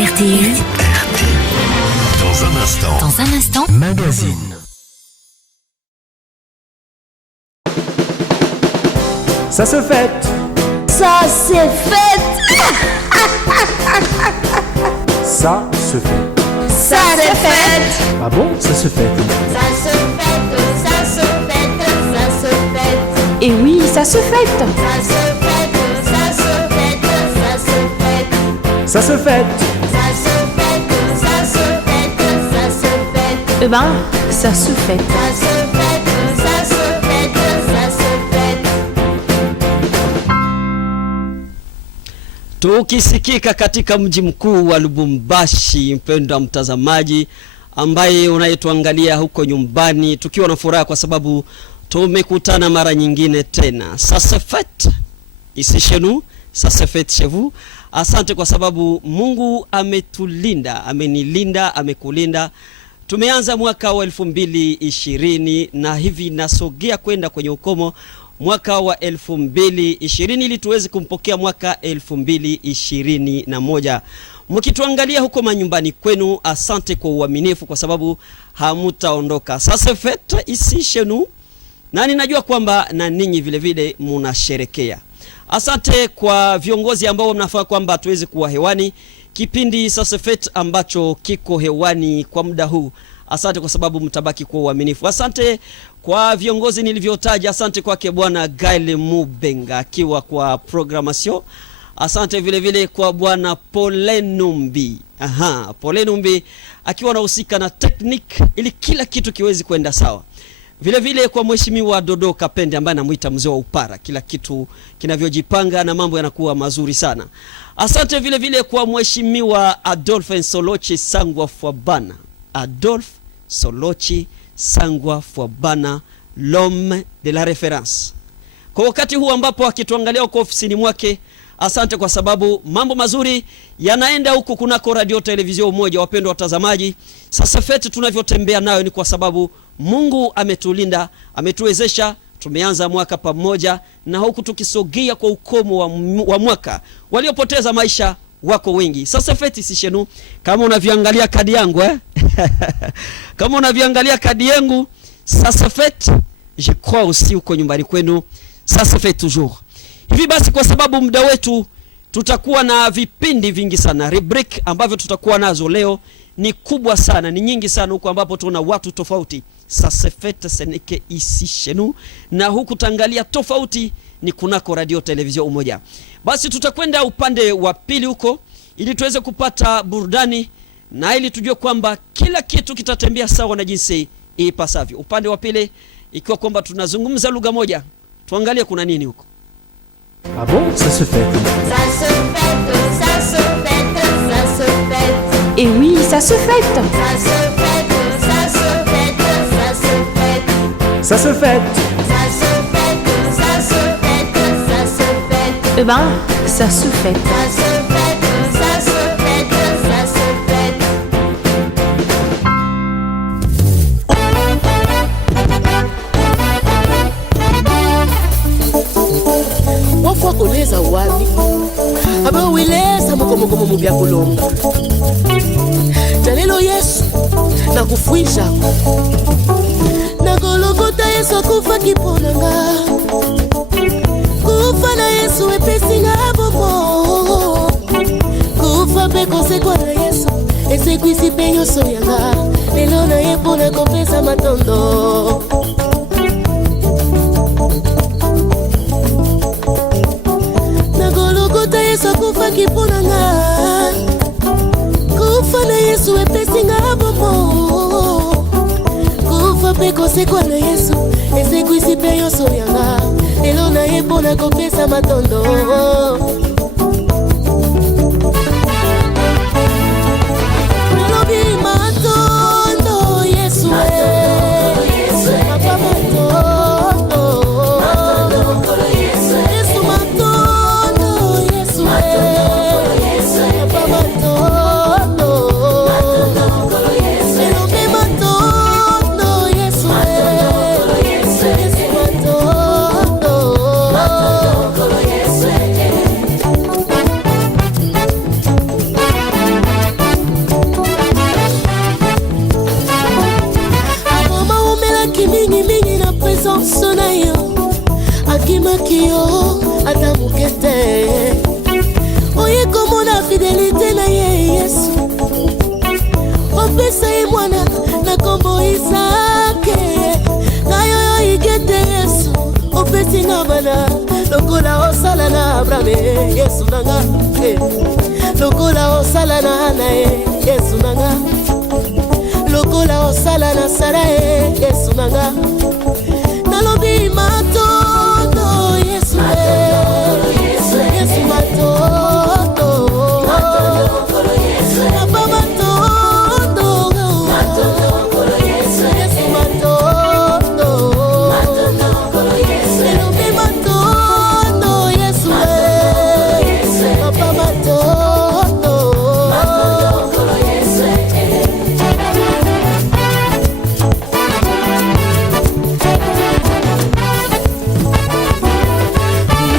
RTL. Dans un instant, Magazine. Ça se fête. Ça c'est fête. Ça se fait. Ça c'est fête. Ah bon, ça se fête. Ça se fête, ça se fête, ça se fête. Et oui, ça se fête. Ça se fête, ça se fête, ça se fête. Ça se fête. Ça se fête, ça se fête, ça se fête. Eh ben, ça se fête. Ça se fête, ça se fête, ça se fête. Tukisikika katika mji mkuu wa Lubumbashi, mpendwa mtazamaji ambaye unayetuangalia huko nyumbani, tukiwa na furaha kwa sababu tumekutana mara nyingine tena. Ça se fête ici chez nous, ça se fête chez vous. Asante kwa sababu Mungu ametulinda, amenilinda, amekulinda. Tumeanza mwaka wa 2020 na hivi nasogea kwenda kwenye ukomo mwaka wa 2020 ili tuweze kumpokea mwaka 2021. Mkituangalia huko manyumbani kwenu, asante kwa uaminifu kwa sababu hamutaondoka. Sasa fete ici chez nous, na ninajua kwamba na ninyi vile vile mnasherekea. Asante kwa viongozi ambao mnafaa kwamba tuweze kuwa hewani kipindi Sasa Fete ambacho kiko hewani kwa muda huu. Asante kwa sababu mtabaki kwa uaminifu. Asante kwa viongozi nilivyotaja. Asante kwake Bwana Gaile Mubenga akiwa kwa programmation. Asante vile vile kwa Bwana Polenumbi. Polenumbi akiwa anahusika na technique ili kila kitu kiwezi kwenda sawa. Vile vile kwa mheshimiwa Dodo Kapende ambaye anamuita mzee wa upara, kila kitu kinavyojipanga na mambo yanakuwa mazuri sana. Asante vile vile kwa mheshimiwa Adolphe Solochi Sangwa Fwabana. Adolphe Solochi Sangwa Fwabana, l'homme de la référence. Kwa wakati huu ambapo akituangalia kwa ofisini mwake, asante kwa sababu mambo mazuri yanaenda huko kunako radio televizio Umoja. Wapendwa watazamaji, Sasa Fete tunavyotembea nayo ni kwa sababu Mungu ametulinda, ametuwezesha. Tumeanza mwaka pamoja na huku tukisogea kwa ukomo wa mwaka. Waliopoteza maisha wako wengi. Sasa Fete si shenu, kama unaviangalia kadi yangu kama unaviangalia kadi yangu, Sasa Fete je crois aussi uko nyumbani kwenu, Sasa Fete toujours. Hivi basi kwa sababu muda wetu tutakuwa na vipindi vingi sana. Rubric ambavyo tutakuwa nazo leo ni kubwa sana, ni nyingi sana huko ambapo tuna watu tofauti. Sasa Fete seneke ici chez nous, na huku tangalia tofauti ni kunako radio televizio Umoja. Basi tutakwenda upande wa pili huko ili tuweze kupata burudani na ili tujue kwamba kila kitu kitatembea sawa na jinsi ipasavyo. Upande wa pili ikiwa kwamba tunazungumza lugha moja, tuangalie kuna nini huko. Ah bon, ça se fait. Ça se fête, ça se fête, ça se fête. Et oui, ça se fête. Ça se fête, ça se fête, ça se fête. Ça se fête. Ça se fête, ça se fête, ça se fête. Eh ben, ça se fête. Ça se fête, ça se fête, ça se fête. Wafwa koleza wapi aba wileza moko mubya kulonga jalelo Yesu na kufuisha na gologota Yesu akufa kiponanga kufa na Yesu epesi nga bobo kufa peko sekwa na Yesu esekwisi pe yoso yanga lelo na yepo na kopesa matondo Yesu kufa kiponanga kufa na Yesu epesi nga bobo kufa peko sekwa na Yesu esekwisi pe yoso yanga lelo na yepo na kopesa matondo Nalobi matondo Yesu ata mukete oye komona fidelité na ye Yesu opesa ye mwana na kombo Isake na yo igete Yesu opesi na bana lokola osala na Abraham Yesu nanga lokola osala na Hana Yesu nanga lokola osala na Sara Yesu nanga nalobi matondo Yesu Yesu matondo Papa matondo Yesu matondo nalobi matondo Yesu Papa matondo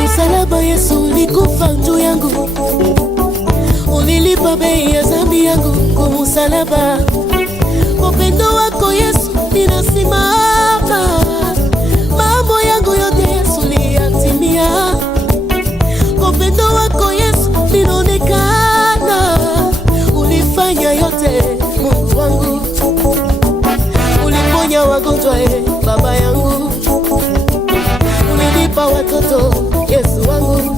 Msalaba Yesu likufa juu yangu, ulilipa bei ya dhambi yangu kwa msalaba. Upendo wako Yesu ninasimama, mambo yangu yote Yesu liyatimia. Upendo wako Yesu linaonekana, ulifanya yote Mungu wangu, uliponya wagonjwa Baba yangu, ulinipa watoto Yesu wangu.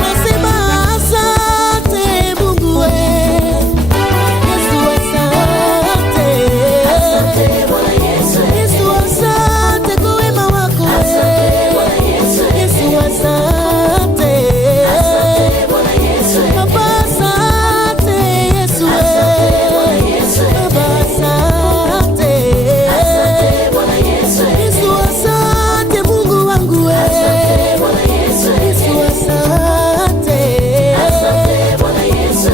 Nasema asante Mungu Yesu asante. Asante Bwana Yesu. Yesu asante kwa wema wako Yesu asante. Asante Bwana Yesu. Baba asante Yesu. Asante Bwana Yesu. Baba asante. Asante Bwana Yesu. Yesu asante Mungu wangu Asante Bwana Yesu. Yesu asante. Asante Bwana Yesu.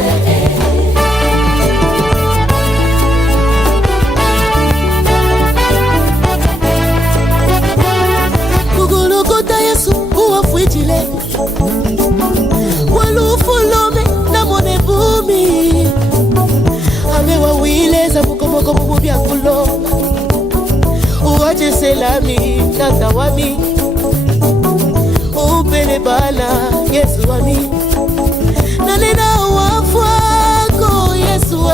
Kugulukota Yesu uwafwijile walufulome na mone bumi amewawileza mukomoko mumu byakulo uwache selami natawami upele bala Yesu wami nanena wafwako Yesu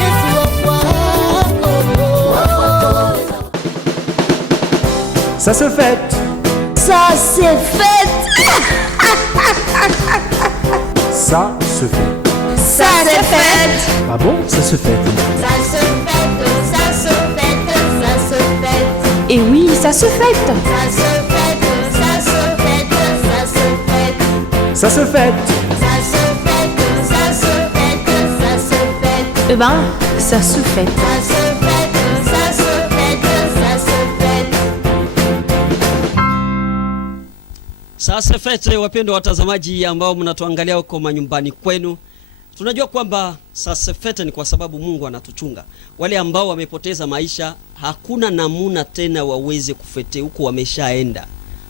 Yesu wafwako. Ça se fête. Ça c'est fête. Ça se fait. Ça c'est fête. Ah bon, ça se fête. Ça se fête, ça se fête, ça se fête. Et oui, ça se fête. Ça se fête, ça se fête, ça se fête. Ça se fête. Ça se fête, ça se fête, ça se fête. Eh ben, ça se fête. Ça se fête, ça se fête, ça se fête. Sasa fete, wapendwa watazamaji ambao mnatuangalia huko manyumbani kwenu, tunajua kwamba sasa fete ni kwa sababu Mungu anatuchunga. Wale ambao wamepoteza maisha, hakuna namuna tena waweze kufete, huko wameshaenda.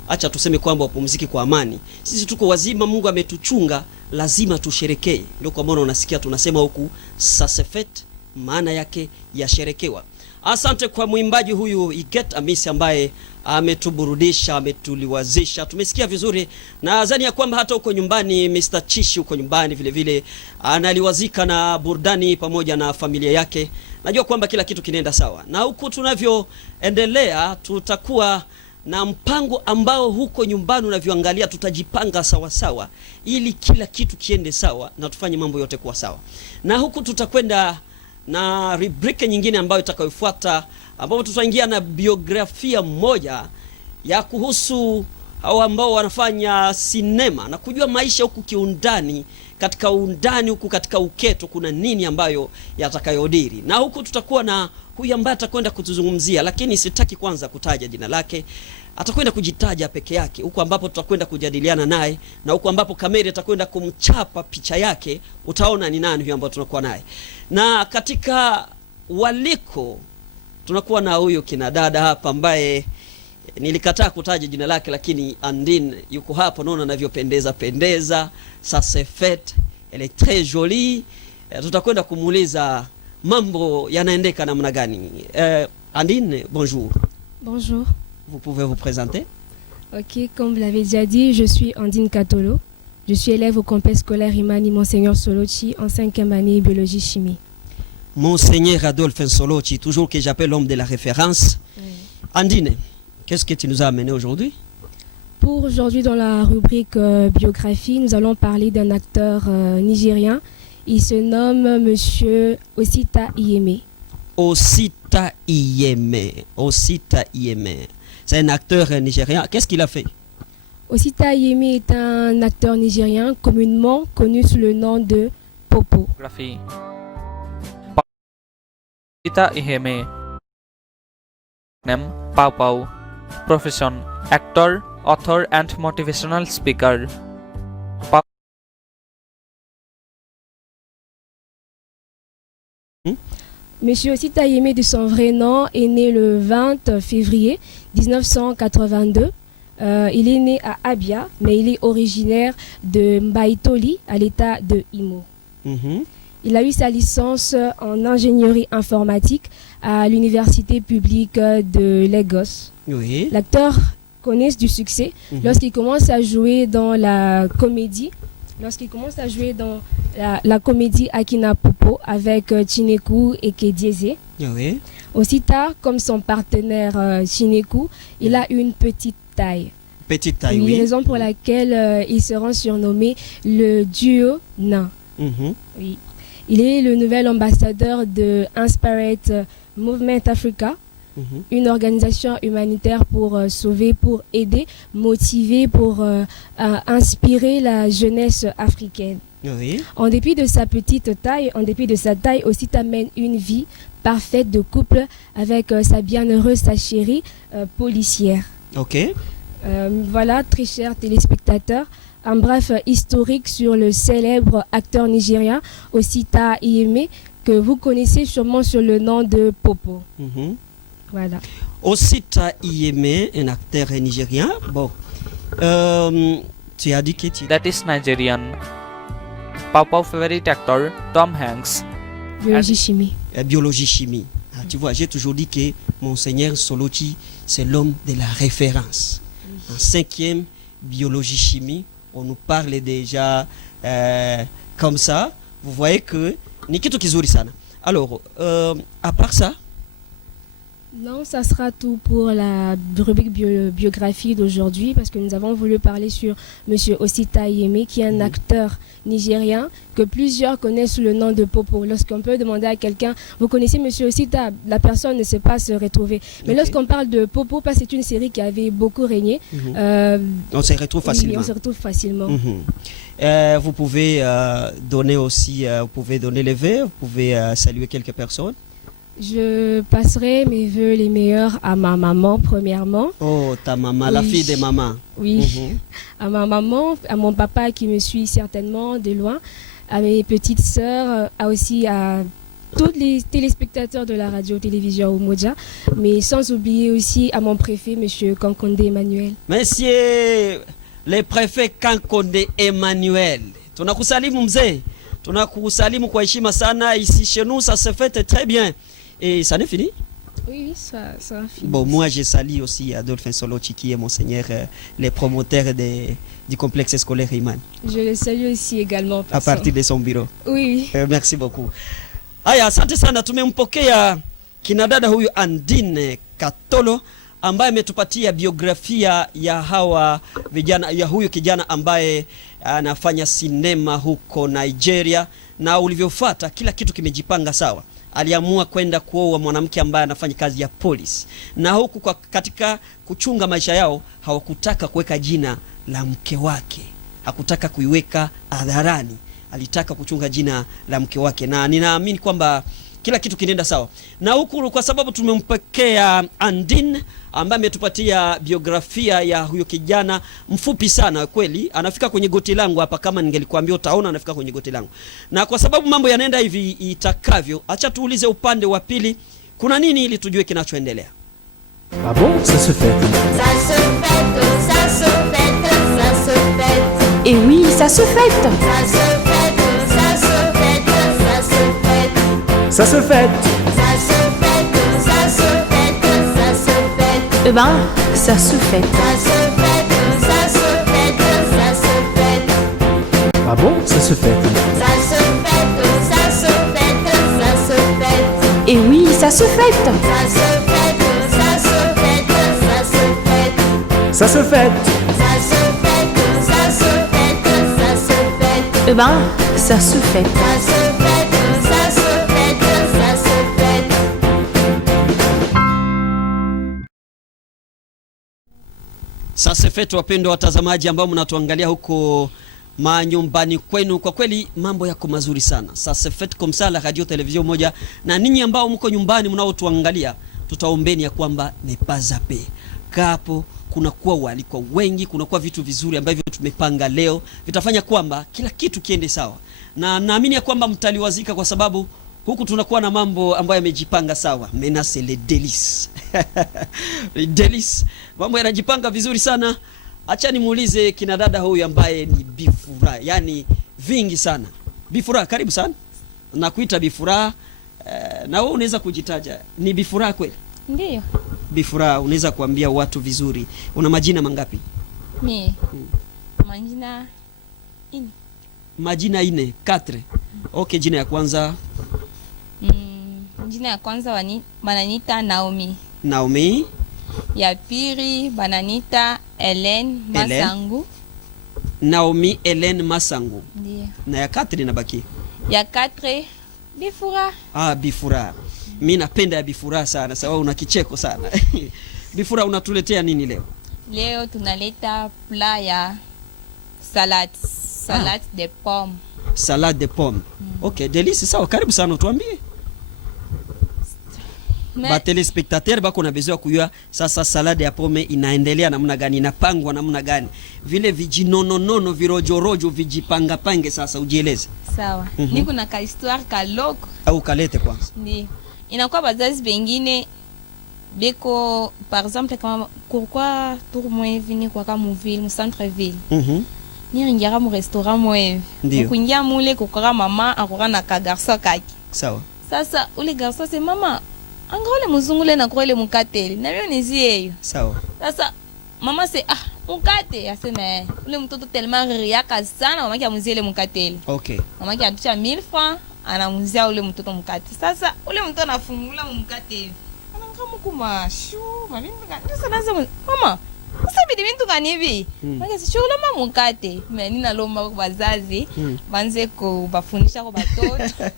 Acha tuseme kwamba wapumziki kwa amani. Sisi tuko wazima, Mungu ametuchunga, lazima tusherekee. Ndio kwa maana unasikia tunasema huku sasa fete, maana yake yasherekewa. Asante kwa mwimbaji huyu Iget Amisi ambaye ametuburudisha, ametuliwazisha. Tumesikia vizuri, na nadhani ya kwamba hata huko nyumbani Mr. Chishi huko nyumbani vile vile analiwazika na burudani pamoja na familia yake. Najua kwamba kila kitu kinaenda sawa. Na huku tunavyoendelea tutakuwa na mpango ambao huko nyumbani unavyoangalia tutajipanga sawa sawa ili kila kitu kiende sawa na tufanye mambo yote kuwa sawa. Na huku tutakwenda na rubrika nyingine ambayo itakayofuata, ambapo tutaingia na biografia moja ya kuhusu hao ambao wanafanya sinema na kujua maisha huku kiundani, katika undani huku katika uketo kuna nini ambayo yatakayodiri. Na huku tutakuwa na huyu ambaye atakwenda kutuzungumzia, lakini sitaki kwanza kutaja jina lake. Atakwenda kujitaja peke yake, huku ambapo tutakwenda kujadiliana naye, na huku ambapo kamera itakwenda kumchapa picha yake, utaona ni nani huyu ambaye tunakuwa naye. Na katika waliko tunakuwa na huyo kina dada hapa ambaye nilikataa kutaja jina lake, lakini Andine yuko hapo, naona anavyopendeza pendeza. Ça c'est fête, elle est très jolie. Tutakwenda kumuuliza mambo yanaendeka namna gani. Andine, bonjour. Bonjour. Vous pouvez vous présenter? Ok, comme vous l'avez déjà dit, je suis Andine Katolo. Je suis élève au complexe scolaire Imani Monseigneur Solochi en 5e année biologie-chimie. Monseigneur Adolphe Solochi, toujours que j'appelle l'homme de la référence. Andine, qu'est-ce que tu nous as amené aujourd'hui? Pour aujourd'hui, dans la rubrique biographie, nous allons parler d'un acteur nigérien. Il se nomme Monsieur Osita Iyeme. Osita Iyeme. Osita Iyeme. C'est un acteur nigérien. Qu'est-ce qu'il a fait? Osita Iyeme est un acteur nigérien communément connu sous le nom de Popo. Biographie. Osita Iyeme. Name Pau Pau. Profession actor, author and motivational speaker. Monsieur Osita Iyeme, de son vrai nom, est né le 20 février 1982. Il est né à Abia, mais il est originaire de Mbaitoli, à l'état de Imo. Il a eu sa licence en ingénierie informatique à l'université publique de Lagos. Oui. L'acteur connaît du succès lorsqu'il commence à jouer dans la comédie. Lorsqu'il commence à jouer dans la comédie Akina Popo avec Chineku et Kedieze. Oui. Aussi tard, comme son partenaire Chineku, il a une petite taille. Petite taille, oui. oui. Raison pour laquelle il sera surnommé le duo nain. Oui. Il est le nouvel ambassadeur de Inspired Movement Africa, une organisation humanitaire pour sauver, pour aider, motiver, pour inspirer la jeunesse africaine. Oui. En dépit de sa petite taille, aussi t'amène une vie parfaite de couple avec sa bienheureuse, sa chérie policière. Ok. Voilà, très chers téléspectateurs, un bref historique sur le célèbre acteur nigérien Osita Iyeme, que vous connaissez sûrement sur le nom de Popo. Voilà. Osita Iyeme, un acteur nigérien. Bon, tu as dit que tu... That is Nigerian. Pau Pau favorite actor Tom Hanks. Biologie-chimie. Biologie-chimie. Ah, tu vois, j'ai toujours dit que Monseigneur Solochi, c'est l'homme de la référence. En 5e biologie-chimie, on nous parle déjà comme ça. Vous voyez que ni kitu kizuri sana. Alors, à part ça, non, ça sera tout pour la rubrique biographie d'aujourd'hui, parce que nous avons voulu parler sur Monsieur Osita Iyeme, qui est un acteur nigérien que plusieurs connaissent sous le nom de Popo. Lorsqu'on peut demander à quelqu'un, vous connaissez Monsieur Osita, la personne ne sait pas se retrouver. Mais lorsqu'on parle de Popo, parce que c'est une série qui avait beaucoup régné. On se retrouve facilement. Oui, on se retrouve facilement. Vous pouvez donner aussi, vous pouvez donner les vœux, vous pouvez saluer quelques personnes. Je passerai mes vœux les meilleurs à ma maman, premièrement. Oh, ta maman, la fille de maman. Oui, à ma maman, à mon papa qui me suit certainement de loin, à mes petites sœurs, aussi à tous les téléspectateurs de la radio-télévision Umoja, mais sans oublier aussi à mon préfet, Monsieur Kankonde Emmanuel. Monsieur le préfet Kankonde Emmanuel, tunakusalimu mzee, tunakusalimu kwa heshima sana. Ici chez nous, ça se fait très bien. Et ça n'est fini? Oui, ça va finir. Bon, moi je salue aussi Adolphe Solochi qui est Monseigneur, les promoteurs du complexe scolaire Iman. Je le salue aussi également. À partir de son bureau. Oui. Merci beaucoup. Aya, asante sana, tumempokea kinadada huyu Andine Katolo ambaye ametupatia biografia ya hawa vijana, ya huyu kijana ambaye anafanya sinema huko Nigeria, na ulivyofuata kila kitu kimejipanga sawa. Aliamua kwenda kuoa mwanamke ambaye anafanya kazi ya polisi, na huku katika kuchunga maisha yao hawakutaka kuweka jina la mke wake, hakutaka kuiweka hadharani, alitaka kuchunga jina la mke wake, na ninaamini kwamba kila kitu kinaenda sawa. Na huku kwa sababu tumempokea Andine ambaye ametupatia biografia ya huyo kijana mfupi sana kweli, anafika kwenye goti langu hapa, kama ningelikuambia utaona anafika kwenye goti langu. Na kwa sababu mambo yanaenda hivi itakavyo, acha tuulize upande wa pili kuna nini ili tujue kinachoendelea. Ah bon, ça se fait. Ça se fête, ça se fête, ça se fête. Et oui, ça se fête. Ça se fête, ça se fête, ça se fête. Ça se fête. Ça se fête, ça se fête, ça se fête. Eh ben, ça se fête. Ça se fête. se fête. Ça se fête, ça se fête, ça se fête. Et oui, ça se fête. Ça se fête, ça se fête, ça se fête. Ça se fête. Ça se fête, ça se fête, ça se fête. Eh ben, ça se fête. Ça se fête, ça se fête, ça se fête. Sasa fetu wapendwa watazamaji ambao mnatuangalia huko manyumbani kwenu, kwa kweli mambo yako mazuri sana. Sasa fetu komsala radio television moja, na ninyi ambao mko nyumbani mnaotuangalia, tutaombeni ya kwamba nepazape kapo kuna kuwa walikuwa wengi, kuna kuwa vitu vizuri ambavyo tumepanga leo vitafanya kwamba kila kitu kiende sawa, na naamini ya kwamba mtaliwazika kwa sababu huku tunakuwa na mambo ambayo yamejipanga sawa. Menase le délices. Le délices. Mambo yanajipanga vizuri sana. Acha nimuulize kina dada huyu ambaye ni Bifura, yani vingi sana. Bifura, karibu sana. Nakuita Bifura. Na wewe unaweza kujitaja. Ni Bifura kweli? Ndiyo. Bifura, unaweza kuambia watu vizuri. Una majina mangapi? Mie. Majina ine. Majina ine, 4. Okay, jina ya kwanza. Jina ya kwanza bananita Naomi. Naomi. Ya pili bananita Helen Masangu. Naomi Helen Masangu. Ndiyo. Na ya 4 inabaki? Ya 4 Bifura. Ah, Bifura. Mimi napenda ya Bifura sana, sababu una kicheko sana. Bifura, unatuletea nini leo? Leo tunaleta pla ya salade de pomme. Salade de pomme. Okay, delisi, sawa, karibu sana utuambie. Ba telespectateur bako na besoin kujua sasa salade ya pomme inaendelea namna gani, inapangwa namna gani. Vile vijinononono virojorojo vijipanga pange, sasa ujieleze. Sawa. Niko na ka histoire ka loko. Au kalete kwanza. Ndiyo. Inakuwa bazazi bengine beko par exemple kama pourquoi tour mwevi ni kwa kama ville mu centre ville. Ni ringira mu restaurant mwevi. Kuingia mule kukora mama akora na ka garçon kaki. Sawa. Sasa ule garçon se mama angole muzungule na kwa ile mukateli. Na mimi nizie. Sawa. Sasa mama se mukate aseme ule mtoto tellement riaka sana mama yake amuzie ile mukateli. Okay. Mama yake anatusha 1000 francs anamuzia ule mtoto mkate. Sasa ule mtoto anafungula mkate hivi. Anangamu kuma shu, mimi sasa naanza mama. Sasa bidi bintu gani hivi? Mama si shula mama mkate. Mimi nalomba kwa bazazi, banze ko bafundisha kwa batoto.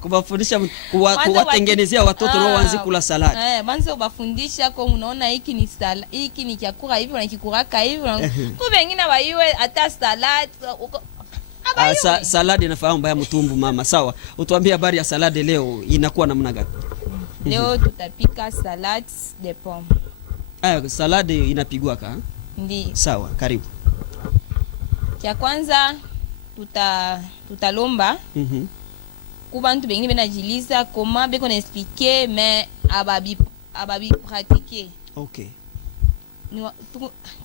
Kubafundisha kuwatengenezea watoto nao waanze kula saladi. Banze kubafundisha kwa unaona hiki ni salad, hiki ni chakula hivi na kikuraka hivi. Kwa wengine waiwe hata salad. Saladi nafahamu baya mtumbu mama. Sawa. Utuambie habari ya salade leo inakuwa namna gani? Leo tutapika salade de pomme. Salade inapigwa ka? Ndiyo. Sawa, karibu. Kia kwanza tutalomba. Kubantu bengine benajiliza comment beko na expliquer mais ababi pratiquer. Okay.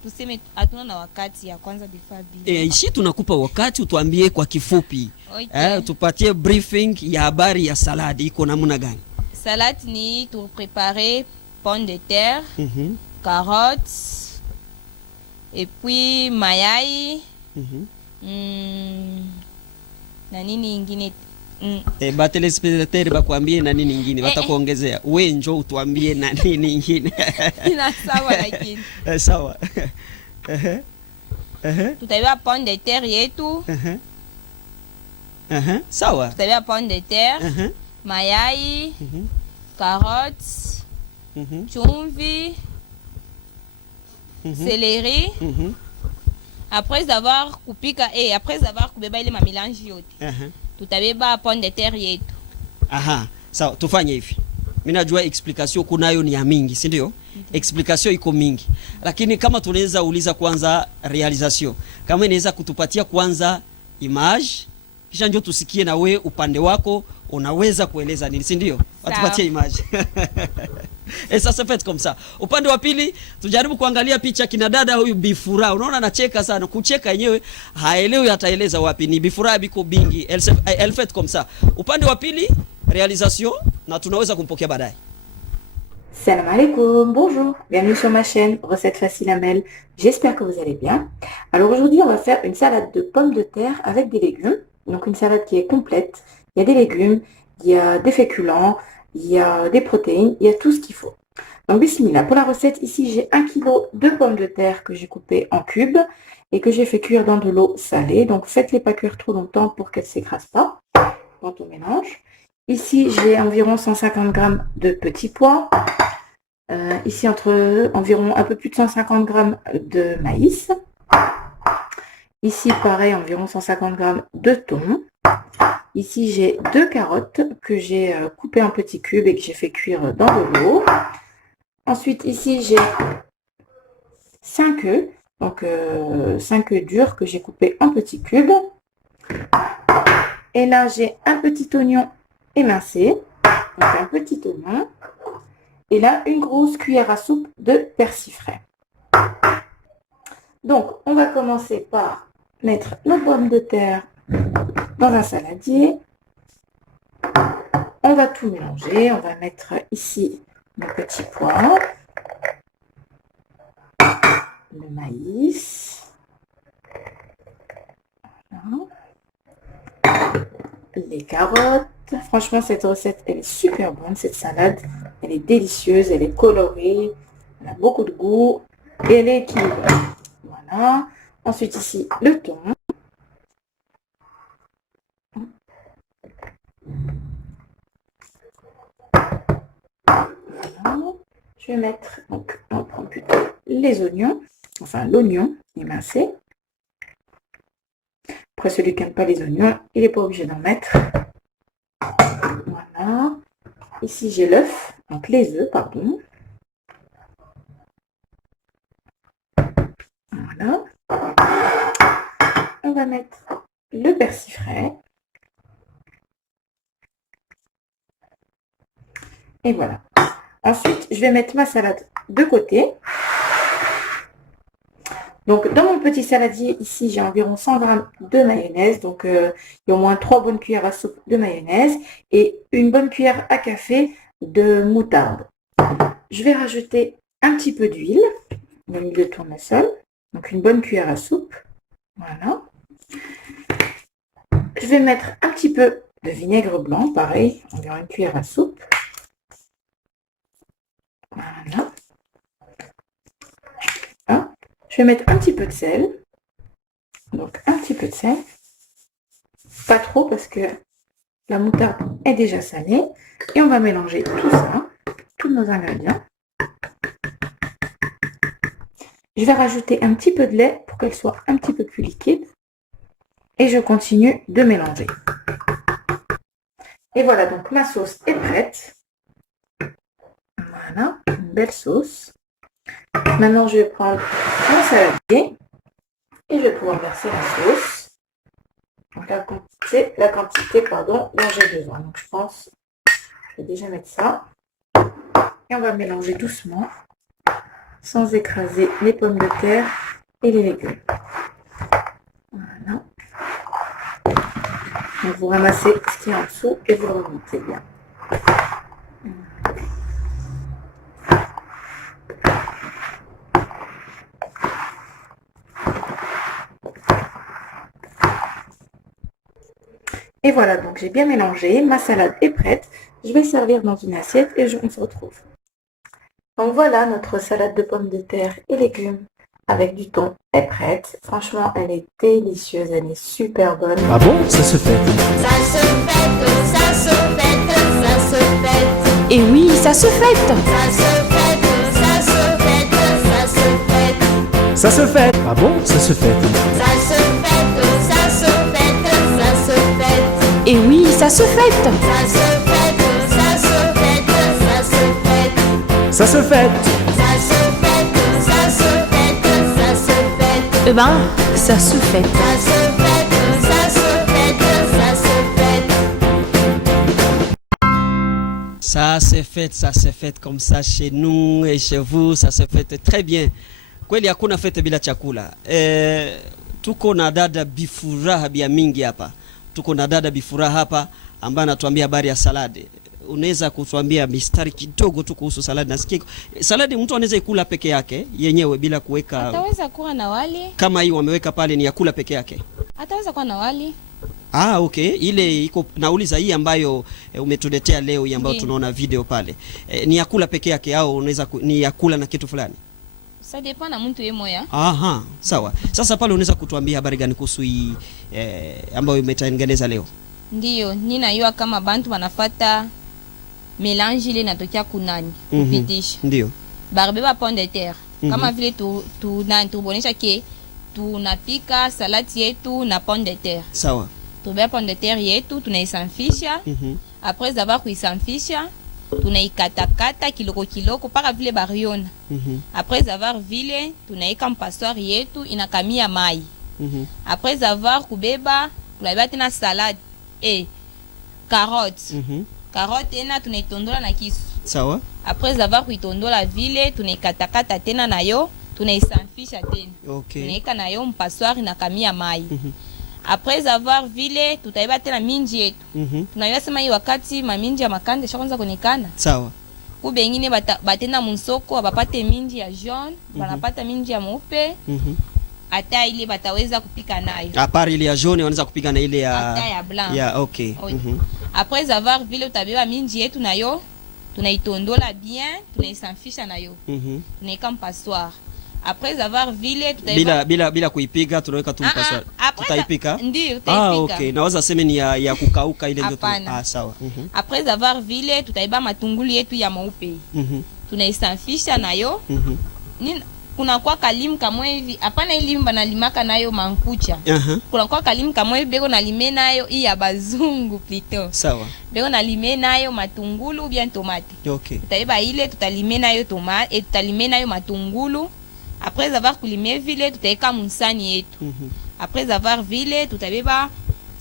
Tuseme hatuna na wakati ya kwanza bifabi. Ishi tunakupa wakati utuambie kwa kifupi. Okay. Tupatie briefing ya habari ya saladi iko namna gani? Salade ni tu préparer pomme de terre, carottes et puis mayai. Na nini ingine? Ba telespectateur bakwambie na nini nyingine watakuongezea. Wewe njoo utuambie na nini nyingine. Ina sawa lakini. Sawa. Tutaiwa pomme de terre yetu. Sawa. Tutaiwa pomme de terre, mayai, carottes, chumvi, céleri. Après avoir kupika après avoir kubeba ile mamélange yote. Tutabeba pomme de terre yetu. Sawa, tufanye hivi. Mimi najua explication kunayo ni ya mingi, si ndio? Explication iko mingi. Lakini kama tunaweza uliza kwanza realization. Kama inaweza kutupatia kwanza image, kisha ndio tusikie na we upande wako unaweza kueleza nini, si ndio? Watupatie image. Sasa fait comme ça. Upande wa pili tujaribu kuangalia picha kina dada huyu Bifura. Unaona anacheka sana. Kucheka yenyewe haelewi ataeleza wapi. Ni Bifura biko bingi. Elle fait comme ça. Upande wa pili realisation na tunaweza kumpokea baadaye. Salam alaikum, bonjour, bienvenue sur ma chaîne Recettes Faciles Amel, j'espère que vous allez bien. Alors aujourd'hui on va faire une salade de pommes de terre avec des légumes, donc une salade qui est complète, il y a des légumes, il y a des féculents, il y a des protéines, il y a tout ce qu'il faut. Donc bismillah, pour la recette ici j'ai 1 kg de pommes de terre que j'ai coupées en cubes et que j'ai fait cuire dans de l'eau salée, donc faites-les pas cuire trop longtemps pour qu'elles ne s'écrasent pas quand on mélange. Ici j'ai environ 150 g de petits pois. Ici entre environ un peu plus de 150 g de maïs. Ici pareil environ 150 g de thon. Ici j'ai 2 carottes que j'ai coupées en petits cubes et que j'ai fait cuire dans de l'eau. Ensuite ici j'ai 5 œufs, donc 5 œufs durs que j'ai coupés en petits cubes. Et là j'ai un petit oignon émincé, donc un petit oignon. Et là, une grosse cuillère à soupe de persil frais. Donc, on va commencer par mettre nos pommes de terre dans un saladier. On va tout mélanger. On va mettre ici nos petits pois, le maïs, les carottes. Franchement, cette recette, elle est super bonne, cette salade. Elle est délicieuse, elle est colorée, elle a beaucoup de goût et elle est équilibrée. Voilà. Ensuite, ici, le thon. Voilà. Je vais mettre, donc, on prend plutôt les oignons, enfin l'oignon émincé. Après, celui qui n'aime pas les oignons, il n'est pas obligé d'en mettre. Voilà. Ici, j'ai l'œuf, donc les œufs, pardon. Voilà. On va mettre le persil frais. Et voilà. Ensuite, je vais mettre ma salade de côté. Donc, dans mon petit saladier, ici, j'ai environ 100 g de mayonnaise. Donc, il y a au moins 3 bonnes cuillères à soupe de mayonnaise et une bonne cuillère à café de moutarde. Je vais rajouter un petit peu d'huile, de l'huile de tournesol. Donc, une bonne cuillère à soupe. Voilà. Je vais mettre un petit peu de vinaigre blanc, pareil, environ une cuillère à soupe. Voilà. Je vais mettre un petit peu de sel. Donc, un petit peu de sel. Pas trop parce que la moutarde est déjà salée. Et on va mélanger tout ça, tous nos ingrédients. Je vais rajouter un petit peu de lait pour qu'elle soit un petit peu plus liquide. Et je continue de mélanger. Et voilà, donc ma sauce est prête. Voilà, une belle sauce. Maintenant, je vais prendre mon saladier et je vais pouvoir verser la sauce. Donc, la quantité dont j'ai besoin. Donc, je pense, je vais déjà mettre ça. Et on va mélanger doucement, sans écraser les pommes de terre et les légumes. Voilà. Donc, vous ramassez ce qui est en dessous et vous le remontez bien. Et voilà, donc j'ai bien mélangé, ma salade est prête. Je vais servir dans une assiette et on se retrouve. Donc voilà, notre salade de pommes de terre et légumes avec du thon est prête. Franchement, elle est délicieuse, elle est super bonne. Ah bon, ça se fait. Ça se fête, ça se fête, ça se fête. Et oui, ça se fête. Ça se fête, ça se fête, ça se fête. Ça se fait. Ah bon, ça se fait. Ça se fête, ça se fête, ça se fête. Et oui, ça se fête. Ça se fête, ça se fête, ça se fête. Ça se fait. Ça se fête, ça se fête, ça se fête. Eh ben, ça se fête. Ça se fête, ça se fête, ça se fête. Ça se fait comme ça chez nous et chez vous, ça se fait très bien. Kweli hakuna fete bila chakula. Tuko na dada Bifuraha bia mingi hapa. Tuko na dada Bifuraha hapa ambaye anatuambia habari ya salade. unaweza kutuambia mistari kidogo tu kuhusu saladi? Nasikia saladi mtu anaweza ikula peke yake yenyewe bila kuweka. Ataweza kuwa na wali. Kama hii wameweka pale ni ya kula peke yake. Ataweza kuwa na wali. Okay, ile iko nauliza hii ambayo umetuletea leo hii ambayo tunaona video pale. Ni ya kula peke yake au unaweza ni ya kula na kitu fulani? Ça dépend na mtu yeye moya. Aha, sawa. Sasa pale unaweza kutuambia habari gani kuhusu hii ambayo umetengeneza leo? Ndiyo, ninajua kama bantu wanafuata melange ile inatokea kunani kupitisha. Ndio. Barbeba pomme de terre. Kama vile tubonesha ke tunapika salati yetu na pomme de terre. Sawa. Tubeba pomme de terre yetu tunaisanfisha. Après avoir kuisanfisha, tunaikatakata kiloko para vile bariona. Après avoir vile tunaika mpassoir yetu inakamia mai. Après avoir kubeba tunabeba tena salade carotte. Carotte tena tunaitondola na kisu. Sawa. Après avoir kuitondola vile tunaikatakata tena nayo tunaisanfisha tena. Okay. Tunaika nayo mpassoir inakamia mai. Après avoir vile tutaiba tena minji yetu. Tunayua sema hii wakati maminji ya makande shakonza kuonekana. Sawa. Ubengine batenda munsoko abapate minji ya jaune, banapata minji ya mweupe. Ata ile bataweza kupika nayo. Apart ile ya jaune wanaweza kupika na ile ya ata ya blanc. Ya okay. Après avoir vile utabeba minji yetu nayo, tunaitondola bien, tunaisanfisha nayo. Tunaika mpassoir. Après avoir vile tutaiba bila kuipika tunaweka tu mpassoir. Tutaipika? Ndio, tutaipika. Okay, naweza sema ni ya kukauka ile ndio. Sawa. Après avoir vile tutaiba matungulu yetu ya mweupe. Tunaisanfisha nayo. Kuna kwa kalimu kamwe hivi, hapana ile limba limaka nayo mankucha. Kuna kwa kalimu kamwe hivi beko nalime nayo hii ya bazungu plutôt. Sawa. Beko nalime nayo matungulu bien tomate. Okay. Tutaiba ile tutalime nayo tomate, tutalime nayo matungulu. Après avoir kulimé vile tutaika munsani yetu. Après avoir vile tutabeba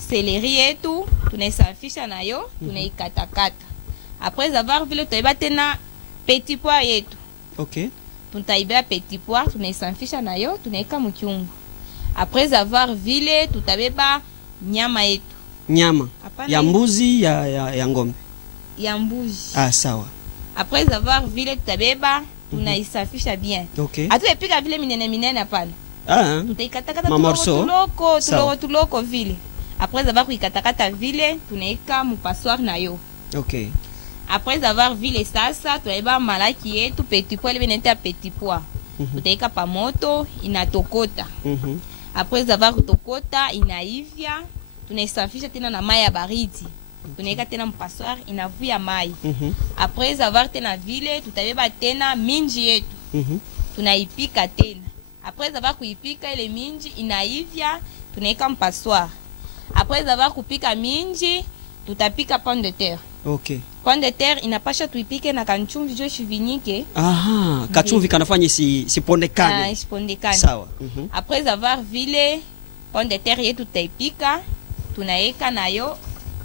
céleri yetu, tunaisafisha nayo, tunaikatakata. Après avoir vile tutaiba tena petit pois yetu. Okay. Tutaiba petit pois, tunaisafisha nayo, tunaika mchungu. Après avoir vile tutabeba nyama yetu. Nyama ya mbuzi ya ngombe. Ya mbuzi. Sawa. Après avoir vile tutabeba tunaisafisha bien. Okay. Atuepika vile minene hapana. Tutaikatakata tuloko vile. Après avoir kuikatakata vile tunaika mpassoir nayo. Okay. Après avoir vile sasa tuaiba malaki yetu petit pois ile neta petit pois. Tutaika pa moto inatokota. Après avoir kutokota inaivya, tunaisafisha tena na mai ya baridi. Tunaika tena mpassoir inavuya mai. Après avoir tena vile tutabeba tena minji yetu. Tunaipika tena. Après avoir kuipika ile minji inaivya, tunaika mpassoir. Après avoir kupika minji, tutapika pomme de terre. Okay. Pomme de terre inapasha tuipike na kanchumvi jo chivinike. Kachumvi kanafanya isipondekane. Isipondekane. Sawa. Après avoir vile pomme de terre yetu tutaipika, tunaeka nayo,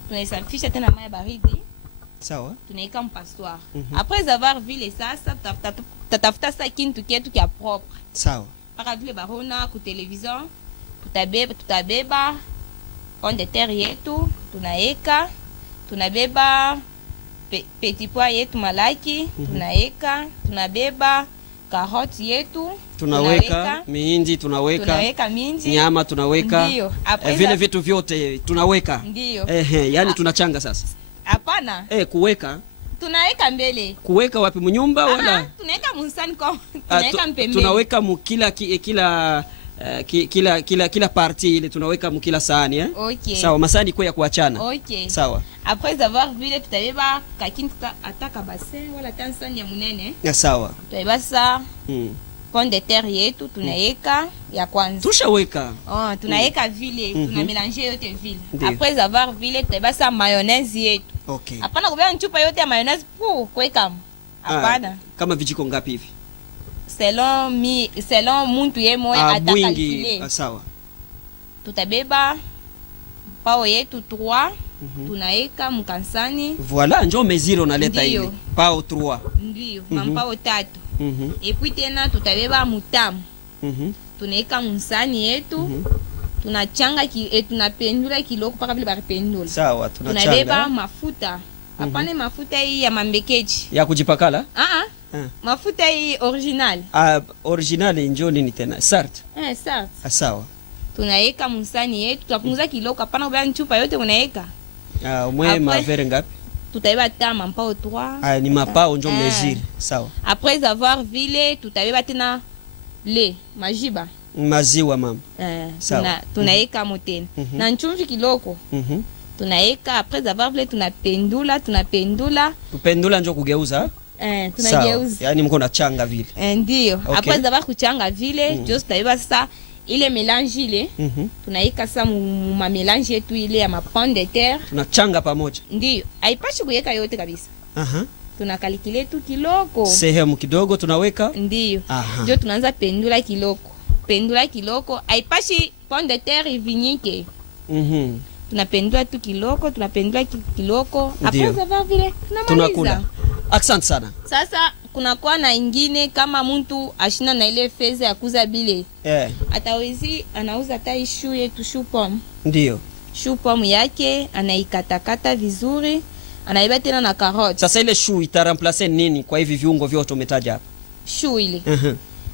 tunaisafisha tena mai baridi. Sawa. Tunaika mpassoir. Après avoir vile sasa tatafuta sa kintu kietu kia propre. Sawa. Para vile barona ku television, tutabeba pomme de terre yetu, tunaeka, tunabeba petit pois yetu malaki, tunaeka, tunabeba carotte yetu, tunaweka mihindi, tunaweka minji, nyama tunaweka. Ndio. Vile vitu vyote tunaweka. Ndio. Yani tunachanga sasa. Hapana. Kuweka. Tunaweka mbele. Kuweka wapi, mnyumba wala? Tunaweka munsani kwa tunaweka mpembeni. Tunaweka kila parti ile tunaweka mkila sahani Okay. Sawa, masani kwa ya kuachana. Okay. Sawa. Après avoir vile tutabeba kakini ataka bassin wala tansani ya munene. Sawa. Tutabeba sa pomme de terre yetu tunaweka ya kwanza. Tushaweka. Tunaweka vile, tunamelange yote vile. Après avoir vile tutabeba sa mayonnaise yetu. Okay. Hapana kubeba chupa yote ya mayonnaise kuweka. Hapana. Kama vijiko ngapi hivi? Selon muntu ye moya atakalkule. Sawa. Tutabeba pao yetu 3, tunaeka mkansani. Voilà, njoo mesure unaleta ile. Pao 3. Ndio, mampao 3. Et puis tena tutabeba mutamu. Tunaeka msani yetu. Tunachanga tunapendula kiloko paka vile baripendula. Sawa, tunachanga. Tunabeba mafuta. Hapana mafuta hii ya mambekeji. Ya kujipakala? Mafuta hii original. Original njo nini tena? Sart. Sart. Sawa. Tunaweka msani yetu, tutapunguza kiloko, hapana kubaya chupa yote unaweka. Mwe mavere ngapi? Tutaiba tama mpao 3. Ni mapao njo mesure. Sawa. Après avoir vile tutaiba tena le majiba. Maziwa mama. Tunaweka motena. Na nchumvi kiloko. Tunaweka après avoir vile tunapendula. Kupendula njo kugeuza? Tunageuza. Yaani mko na changa vile. Ndio. Après avoir kuchanga vile, just tutaiba sasa ile mélange ile. Tunaika sasa ma mélange yetu ile ya ma pomme de terre. Tunachanga pamoja. Ndio. Haipashi kuweka yote kabisa. Tunakalikile tu kiloko. Sehemu kidogo tunaweka? Ndio. Ndio tunaanza pendula kiloko. Haipashi pomme de terre ivinyike. Tunapendua tu kiloko. Après avoir vile tunakula. Asante sana. Sasa kuna kwa na ingine kama mtu ashina na ile feza ya kuza bile. Atawezi anauza hata ishu yetu shupom. Ndio. Shupom yake anaikatakata vizuri, anaiba tena na carotte. Sasa ile shu itaramplace nini kwa hivi viungo vyote umetaja hapa? Shu ile.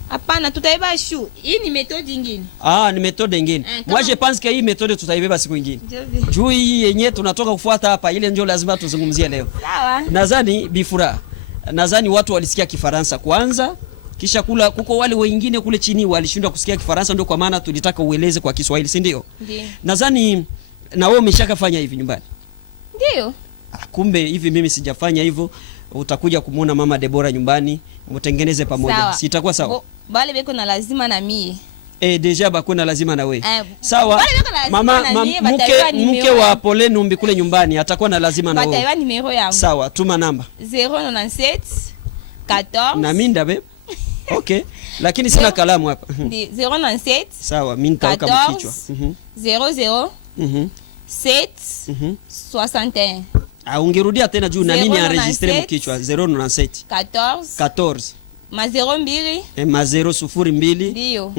Hapana, tutaiba shu. Hii ni metode nyingine. Ni metode nyingine. Moi je pense que hii metode tutaibeba siku nyingine. Juu hii yenyewe tunatoka kufuata hapa, ile ndio lazima tuzungumzie leo. Sawa. Nadhani Bifura. Nadhani watu walisikia Kifaransa kwanza, kisha kuko wale wengine kule chini walishindwa kusikia Kifaransa, ndio kwa maana tulitaka ueleze kwa Kiswahili, si ndio? Ndio. Nadhani na wewe umeshakafanya hivi nyumbani. Ndio. Kumbe hivi mimi sijafanya hivyo. Utakuja kumuona mama Debora nyumbani, mtengeneze pamoja. Si itakuwa sawa? Bale beko na lazima na mie. Deja bakuna lazima na wewe. Sawa. Mama mke wa Pole Numbi kule nyumbani atakuwa na lazima na wewe. Bataiwa numero yangu. Sawa, tuma namba. 097 14. Na minda bebe. Okay. Lakini sina kalamu hapa. 097. Sawa, mimi nitaweka mkichwa. 00 7 61. Ungerudia tena juu na mimi nienregistre mkichwa 097 14 ma 02 ma 002 ndio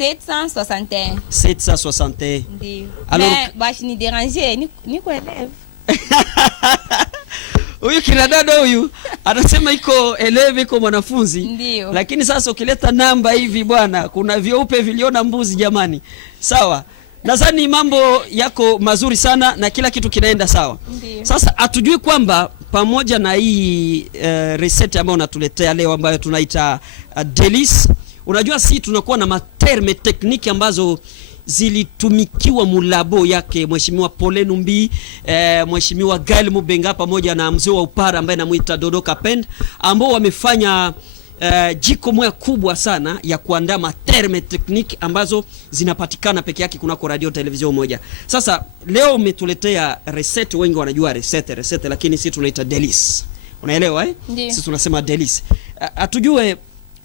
761 761 ndio. Alors bashi ni déranger ni kwa élève. Huyu kila dada huyu anasema iko eleve iko mwanafunzi. Ndiyo. Lakini sasa ukileta namba hivi bwana, kuna vyeupe viliona mbuzi jamani. Sawa. Nadhani mambo yako mazuri sana na kila kitu kinaenda sawa. Ndiyo. Sasa hatujui kwamba pamoja na hii reset ambayo unatuletea leo ambayo tunaita Delice, unajua si tunakuwa na materme tekniki ambazo zilitumikiwa mulabo yake Mheshimiwa Pole Numbi, Mheshimiwa Gael Mubenga pamoja na mzee wa Upara ambaye namuita Dodo Kapend, ambao wamefanya jiko moja kubwa sana ya kuandaa materme tekniki ambazo zinapatikana peke yake kunako radio televisheni moja. Sasa leo umetuletea reset, wengi wanajua reset lakini sisi tunaita Delice. Unaelewa Sisi tunasema Delice. Atujue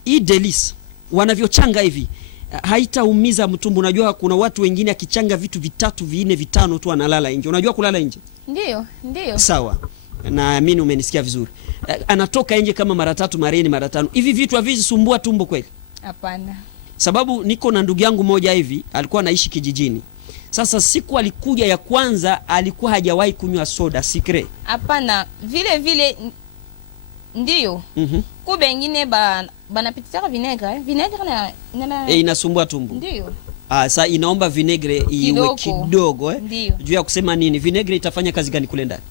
hii Delice wanavyochanga hivi haitaumiza mtumbo. Unajua kuna watu wengine akichanga vitu 3, 4, 5 tu analala nje. Unajua kulala nje? Ndio. Sawa. Naamini umenisikia vizuri. Anatoka nje kama mara 3, mara 4, mara 5. Hivi vitu havisumbua tumbo kweli? Hapana. Sababu niko na ndugu yangu moja hivi, alikuwa anaishi kijijini. Sasa siku alikuja ya kwanza alikuwa hajawahi kunywa soda sikre. Hapana, vile ndio. Kube wengine banapitisha vinegre na inasumbua tumbo. Ndio. Sasa inaomba vinegre iwe kidogo Juu ya kusema nini? Vinegre itafanya kazi gani kule ndani?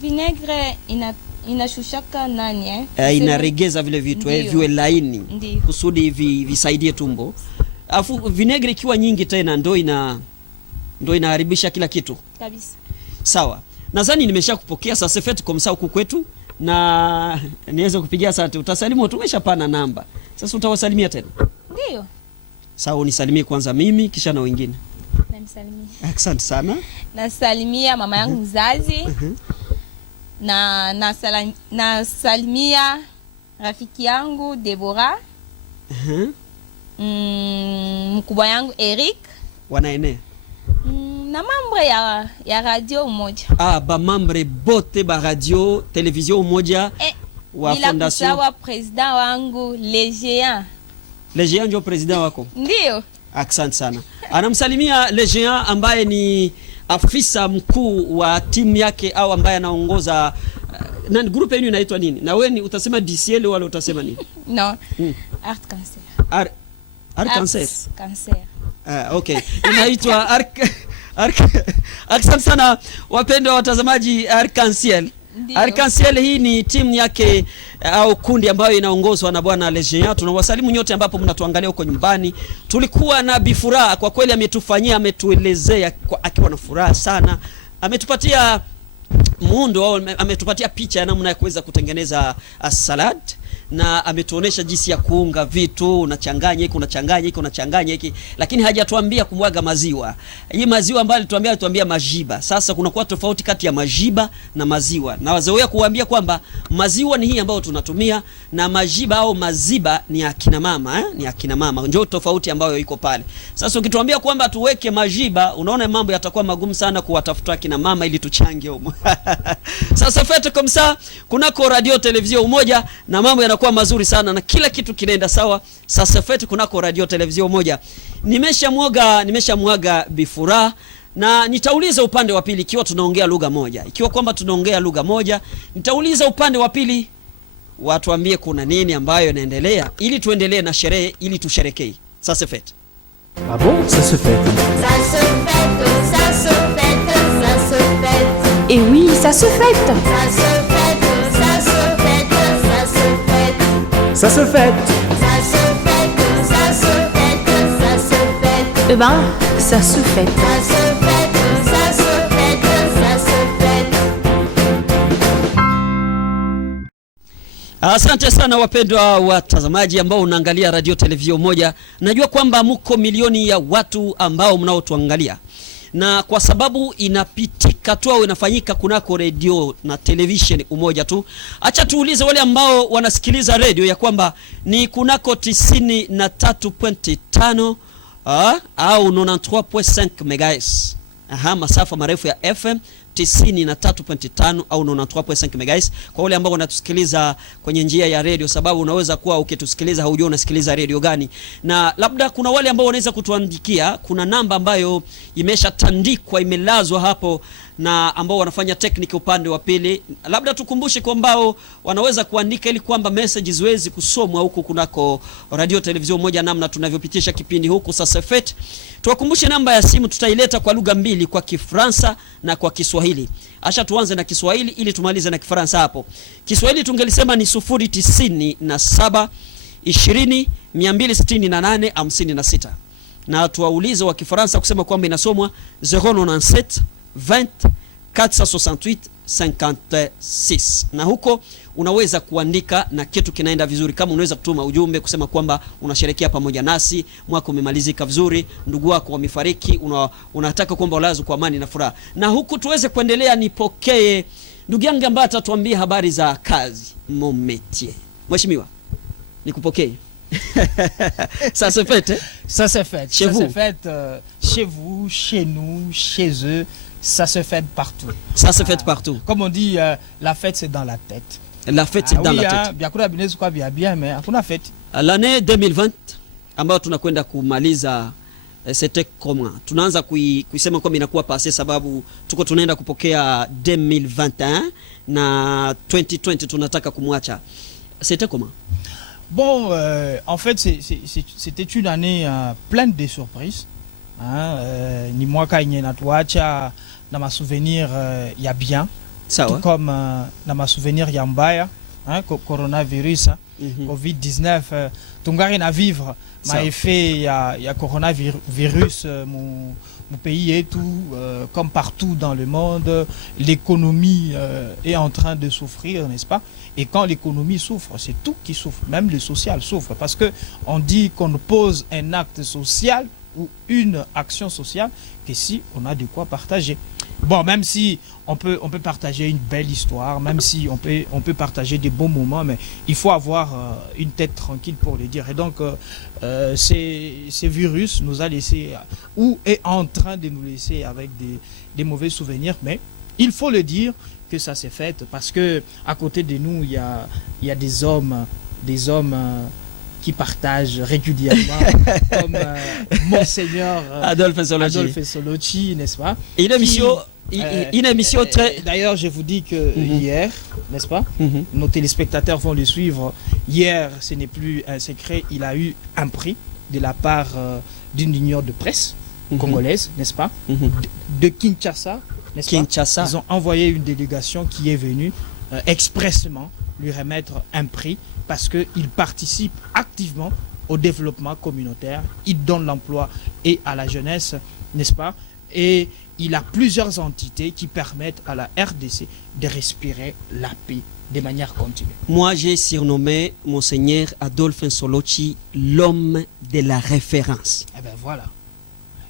Vinegre inashushaka nani inaregeza vile vitu viwe laini kusudi visaidie tumbo. Afu vinegre ikiwa nyingi tena ndo inaharibisha kila kitu. Kabisa. Sawa. Nadhani nimeshakupokea sasa fete kwa msao kwetu na niweze kupigia asante. Utasalimu, tumeshapana namba. Sasa utawasalimia tena? Ndio. Sawa, unisalimie kwanza mimi kisha na wengine. Namsalimia. Asante sana. Nasalimia mama yangu mzazi. Nasalimia rafiki yangu Debora. Mkubwa yangu Eric. Wanaenea. Na mambre ya radio umoja. Ba mambre bote ba radio television umoja wa bila fondation. Bila kusawa president wangu Le Géant. Le Géant ndio president wako? Ndio. Asante sana. Anamsalimia Le Géant ambaye ni afisa mkuu wa timu yake au ambaye anaongoza na group yenu inaitwa nini? Na wewe utasema DCL wala utasema nini? Non. Art Cancer. Art Cancer. Cancer. Okay. Inaitwa Asante sana wapendwa watazamaji, Arc-en-Ciel. Arc-en-Ciel hii ni timu yake au kundi ambayo inaongozwa na bwana Legend. Tunawasalimu nyote ambapo mnatuangalia huko nyumbani. Tulikuwa na Bifuraha, kwa kweli ametufanyia, ametuelezea akiwa na furaha sana. Ametupatia muundo au ametupatia picha ya namna ya kuweza kutengeneza salad, na ametuonesha jinsi ya kuunga vitu, unachanganya hiki, lakini hajatuambia kumwaga maziwa. Hii maziwa ambayo alituambia majiba. Sasa kuna kwa tofauti kati ya majiba na maziwa. Na wazoea kuambia kwamba maziwa ni hii ambayo tunatumia na majiba au maziba ni akina mama, ni akina mama. Ndio tofauti ambayo iko pale. Sasa ukituambia kwamba tuweke majiba, unaona mambo yatakuwa magumu sana kuwatafuta akina mama ili tuchange huko. Sasa fete komsa kunako radio television Umoja na mambo yanakuwa mazuri sana na kila kitu kinaenda sawa. Sasa fete kunako radio television Umoja. Nimeshamwaga Bifuraha na nitauliza upande wa pili ikiwa tunaongea lugha moja. Ikiwa kwamba tunaongea lugha moja, nitauliza upande wa pili watuambie kuna nini ambayo inaendelea ili tuendelee na sherehe, ili tusherekee. Sasa fete. Ah bon, ça se fête. Ça se fête, ça se fête, ça se fête. Et oui, ça se fête. Ça se fête, ça se fête, ça se fête. Ça se fête. Ça se fête, ça se fête, ça se fête. Eh ben, ça se fête. Ça se fête, ça se fête, ça se fête. Asante sana wapendwa watazamaji ambao unaangalia radio television Umoja. Najua kwamba mko milioni ya watu ambao mnaotuangalia. Na kwa sababu inapitika tu au inafanyika kunako radio na television Umoja tu, acha tuulize wale ambao wanasikiliza radio ya kwamba ni kunako 93.5 au 93.5 MHz. Masafa marefu ya FM 93.5 au 93.5 MHz kwa wale ambao wanatusikiliza kwenye njia ya radio, sababu unaweza kuwa ukitusikiliza haujua unasikiliza radio gani. Na labda kuna wale ambao wanaweza kutuandikia, kuna namba ambayo imeshatandikwa, imelazwa hapo, na ambao wanafanya technique upande wa pili. Labda tukumbushe kwa ambao wanaweza kuandika ili kwamba messages ziwezi kusomwa huku kunako radio television Umoja namna tunavyopitisha kipindi huku Sasa Fete. Tuwakumbushe namba ya simu tutaileta kwa lugha mbili, kwa Kifaransa na kwa Kiswahili. Acha tuanze na Kiswahili ili tumalize na Kifaransa hapo. Kiswahili tungelisema ni 097 20 268 56. Na tuwaulize wa Kifaransa kusema kwamba inasomwa 097 20 468 56. Na huko unaweza kuandika na kitu kinaenda vizuri. Kama unaweza kutuma ujumbe kusema kwamba unasherehekea pamoja nasi, mwaka umemalizika vizuri, ndugu wako wamefariki, unataka kwamba ulazo kwa amani na furaha. Na huku tuweze kuendelea, nipokee ndugu yangu ambaye atatuambia habari za kazi, mon métier. Mheshimiwa, nikupokee. Ça se fête, Ça se fête. Chez ça vous. se fête chez vous, chez nous, chez eux. Ça se fête partout. Ça se fête partout. Comme on dit, la fête c'est dans la tête. La fête c'est dans oui, la tête. Bien kuna binezi kwa bien mais hakuna fête. L'année 2020 ambayo tunakwenda kumaliza, c'était comment? Tunaanza kuisema kwamba inakuwa passé sababu tuko tunaenda kupokea 2021 na 2020 tunataka kumwacha. C'était comment? Bon, en fait c'était une année pleine de surprises. Ni mwaka yenye natuacha na ma souvenir ya bien. Tout comme na ma souvenir ya mbaya, coronavirus, Covid-19, tungari na vivre ma effet ya coronavirus mon pays et tout, comme partout dans le monde, l'économie est en train de souffrir, n'est-ce pas? Et quand l'économie souffre, c'est tout qui souffre, même le social souffre, parce que on dit qu'on pose un acte social ou une action sociale que si on a de quoi partager. Bon, même si on peut partager une belle histoire, même si on peut partager des bons moments, mais il faut avoir une tête tranquille pour le dire. Et donc, ces virus nous a laissé, ou est en train de nous laisser avec des mauvais souvenirs, mais il faut le dire que ça s'est fait parce que à côté de nous, il y a des hommes qui partage régulièrement, comme Monseigneur Adolphe Solocci, n'est-ce pas? Une émission très... D'ailleurs, je vous dis que hier, n'est-ce pas, nos téléspectateurs vont le suivre. Hier, ce n'est plus un secret, il a eu un prix de la part d'une union de presse congolaise, n'est-ce pas, de Kinshasa, n'est-ce pas? Ils ont envoyé une délégation qui est venue expressément lui remettre un prix parce qu'il participe activement au développement communautaire, il donne l'emploi et à la jeunesse, n'est-ce pas? Et il a plusieurs entités qui permettent à la RDC de respirer la paix de manière continue. Moi, j'ai surnommé Monseigneur Adolphe Solocci l'homme de la référence. Eh bien voilà.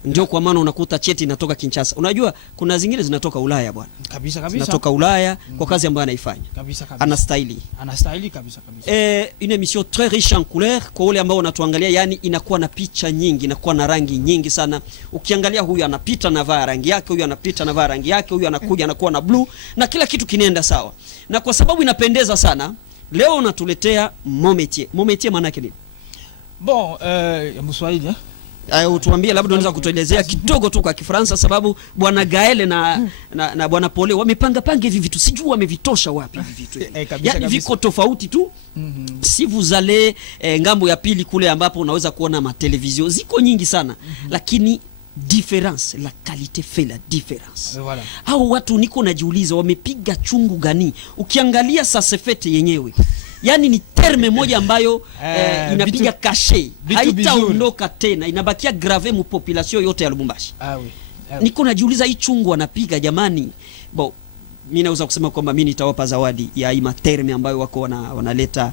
Ndio kwa maana unakuta cheti inatoka Kinshasa. Unajua kuna zingine zinatoka Ulaya bwana. Kabisa. Zinatoka Ulaya kwa kazi ambayo anaifanya. Kabisa. Anastahili kabisa. Une émission très riche en couleurs kwa wale ambao wanatuangalia, yani inakuwa na picha nyingi, inakuwa na rangi nyingi sana. Ukiangalia huyu anapita na vaa rangi yake, huyu anapita na vaa rangi yake, huyu anakuja anakuwa na blue na kila kitu kinaenda sawa. Na kwa sababu inapendeza sana, leo unatuletea mon métier. Mon métier maana yake nini? Bon, Mswahili utuambie, labda unaweza kutuelezea kidogo tu kwa Kifaransa, sababu bwana Gaele na bwana Pole wamepanga hivi vitu, sijui wamevitosha wapi hivi vitu. Yani viko tofauti tu. Si vous allez ngambo ya pili kule ambapo unaweza kuona matelevision ziko nyingi sana, lakini difference, la qualité fait la différence. Voilà. Hao watu niko najiuliza wamepiga chungu gani? Ukiangalia sasa fete yenyewe, yani ni terme moja ambayo inapiga kashe, haitaondoka tena, inabakia grave mu population yote ya Lubumbashi. Niko najiuliza hii chungu wanapiga jamani. Bon, mimi naweza kusema kwamba mimi nitawapa zawadi ya hii terme ambayo wako wanaleta,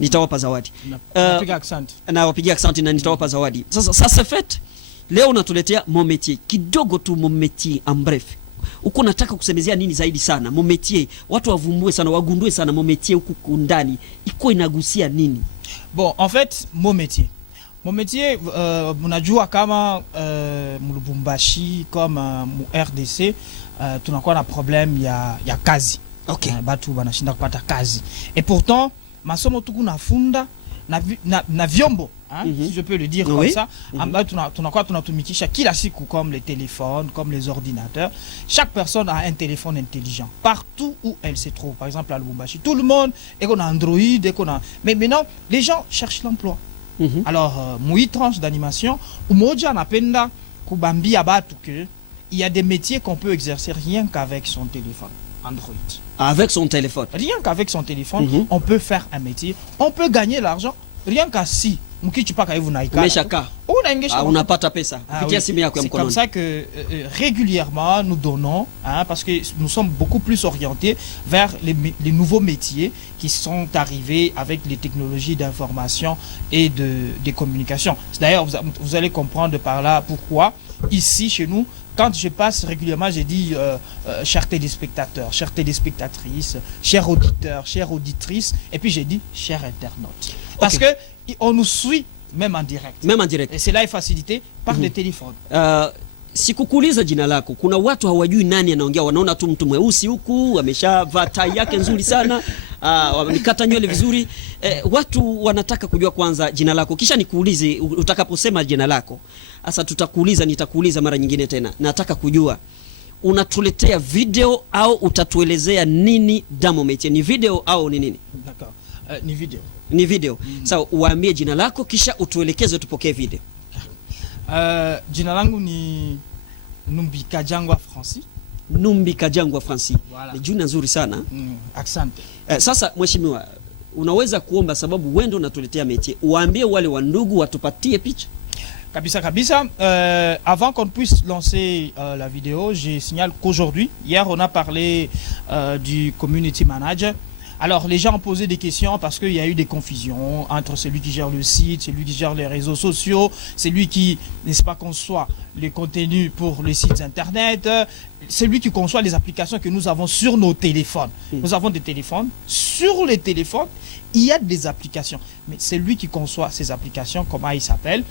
nitawapa zawadi. Napiga accent. Na wapigia accent na nitawapa zawadi. Sasa fete leo unatuletea mon métier. Kidogo tu mon métier en bref. Uko nataka kusemezea nini zaidi sana? Mon métier, watu wavumbue sana, wagundue sana mon métier huku ndani iko inagusia nini? Bon, en fait, mon métier, mnajua kama Lubumbashi kama mu RDC tunakuwa na problem ya kazi. Okay. Batu banashinda kupata kazi. Et pourtant, masomo tuku nafunda na vyombo, si je peux le dire comme ça, tunakuwa tunatumikisha kila siku comme les téléphones, comme les ordinateurs. Chaque personne a un téléphone intelligent partout où elle se trouve. Par exemple à Lubumbashi, tout le monde est qu'on a Android, mais maintenant les gens cherchent l'emploi. Alors moi tranche d'animation ou moja napenda kubambia batu que il y a des métiers qu'on peut exercer rien qu'avec son téléphone Android. Avec son téléphone. Rien qu'avec son téléphone, on peut faire un métier, on peut gagner l'argent rien qu'à si unapata pesa kupitia simu yako ya mkononi. C'est comme ça que régulièrement nous donnons, parce que nous sommes beaucoup plus orientés vers les nouveaux métiers qui sont arrivés avec les technologies d'information et de communication. D'ailleurs, vous allez comprendre par là pourquoi ici chez nous, quand je passe régulièrement, j'ai dit chers téléspectateurs, chères téléspectatrices, chers auditeurs, chères auditrices, et puis j'ai dit chers internautes. Parce que on nous suit même en direct. Même en direct. Et cela est facilité par le téléphone. Sikukuuliza jina lako. Kuna watu hawajui nani anaongea, wanaona tu mtu mweusi huku ameshavaa tai yake nzuri sana, wamekata nywele vizuri. Watu wanataka kujua kwanza jina lako, kisha nikuulize utakaposema jina lako. Sasa nitakuuliza mara nyingine tena. Nataka kujua unatuletea video au utatuelezea nini Damo Métier? Ni video au ni nini? D'accord. Ni video. Ni video. Sawa, uambie jina lako kisha utuelekeze tupokee video. Jina langu ni Numbi Kajangwa Francis. Numbi Kajangwa Francis. Voilà. Ni jina nzuri sana. Asante. Sasa mheshimiwa, unaweza kuomba, sababu wewe ndio unatuletea métier, uambie wale wandugu watupatie picha? Kabisa. Avant qu'on puisse lancer la vidéo, je signale qu'aujourd'hui, hier on a parlé du community manager. Alors les gens ont posé des questions parce qu'il y a eu des confusions entre celui qui gère le site, celui qui gère les réseaux sociaux, celui qui, n'est-ce pas, conçoit les contenus pour les sites internet, celui qui conçoit les applications que nous avons sur nos téléphones. Nous avons des téléphones. Sur les téléphones, il y a des applications. Mais c'est lui qui conçoit ces applications, comment il s'appelle.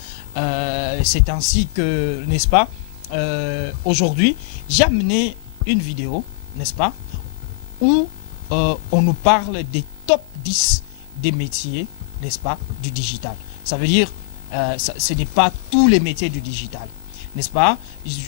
C'est ainsi que, n'est-ce pas, aujourd'hui, j'ai amené une vidéo, n'est-ce pas, où on nous parle des top 10 des métiers, n'est-ce pas, du digital. Ça veut dire ce n'est pas tous les métiers du digital, n'est-ce pas?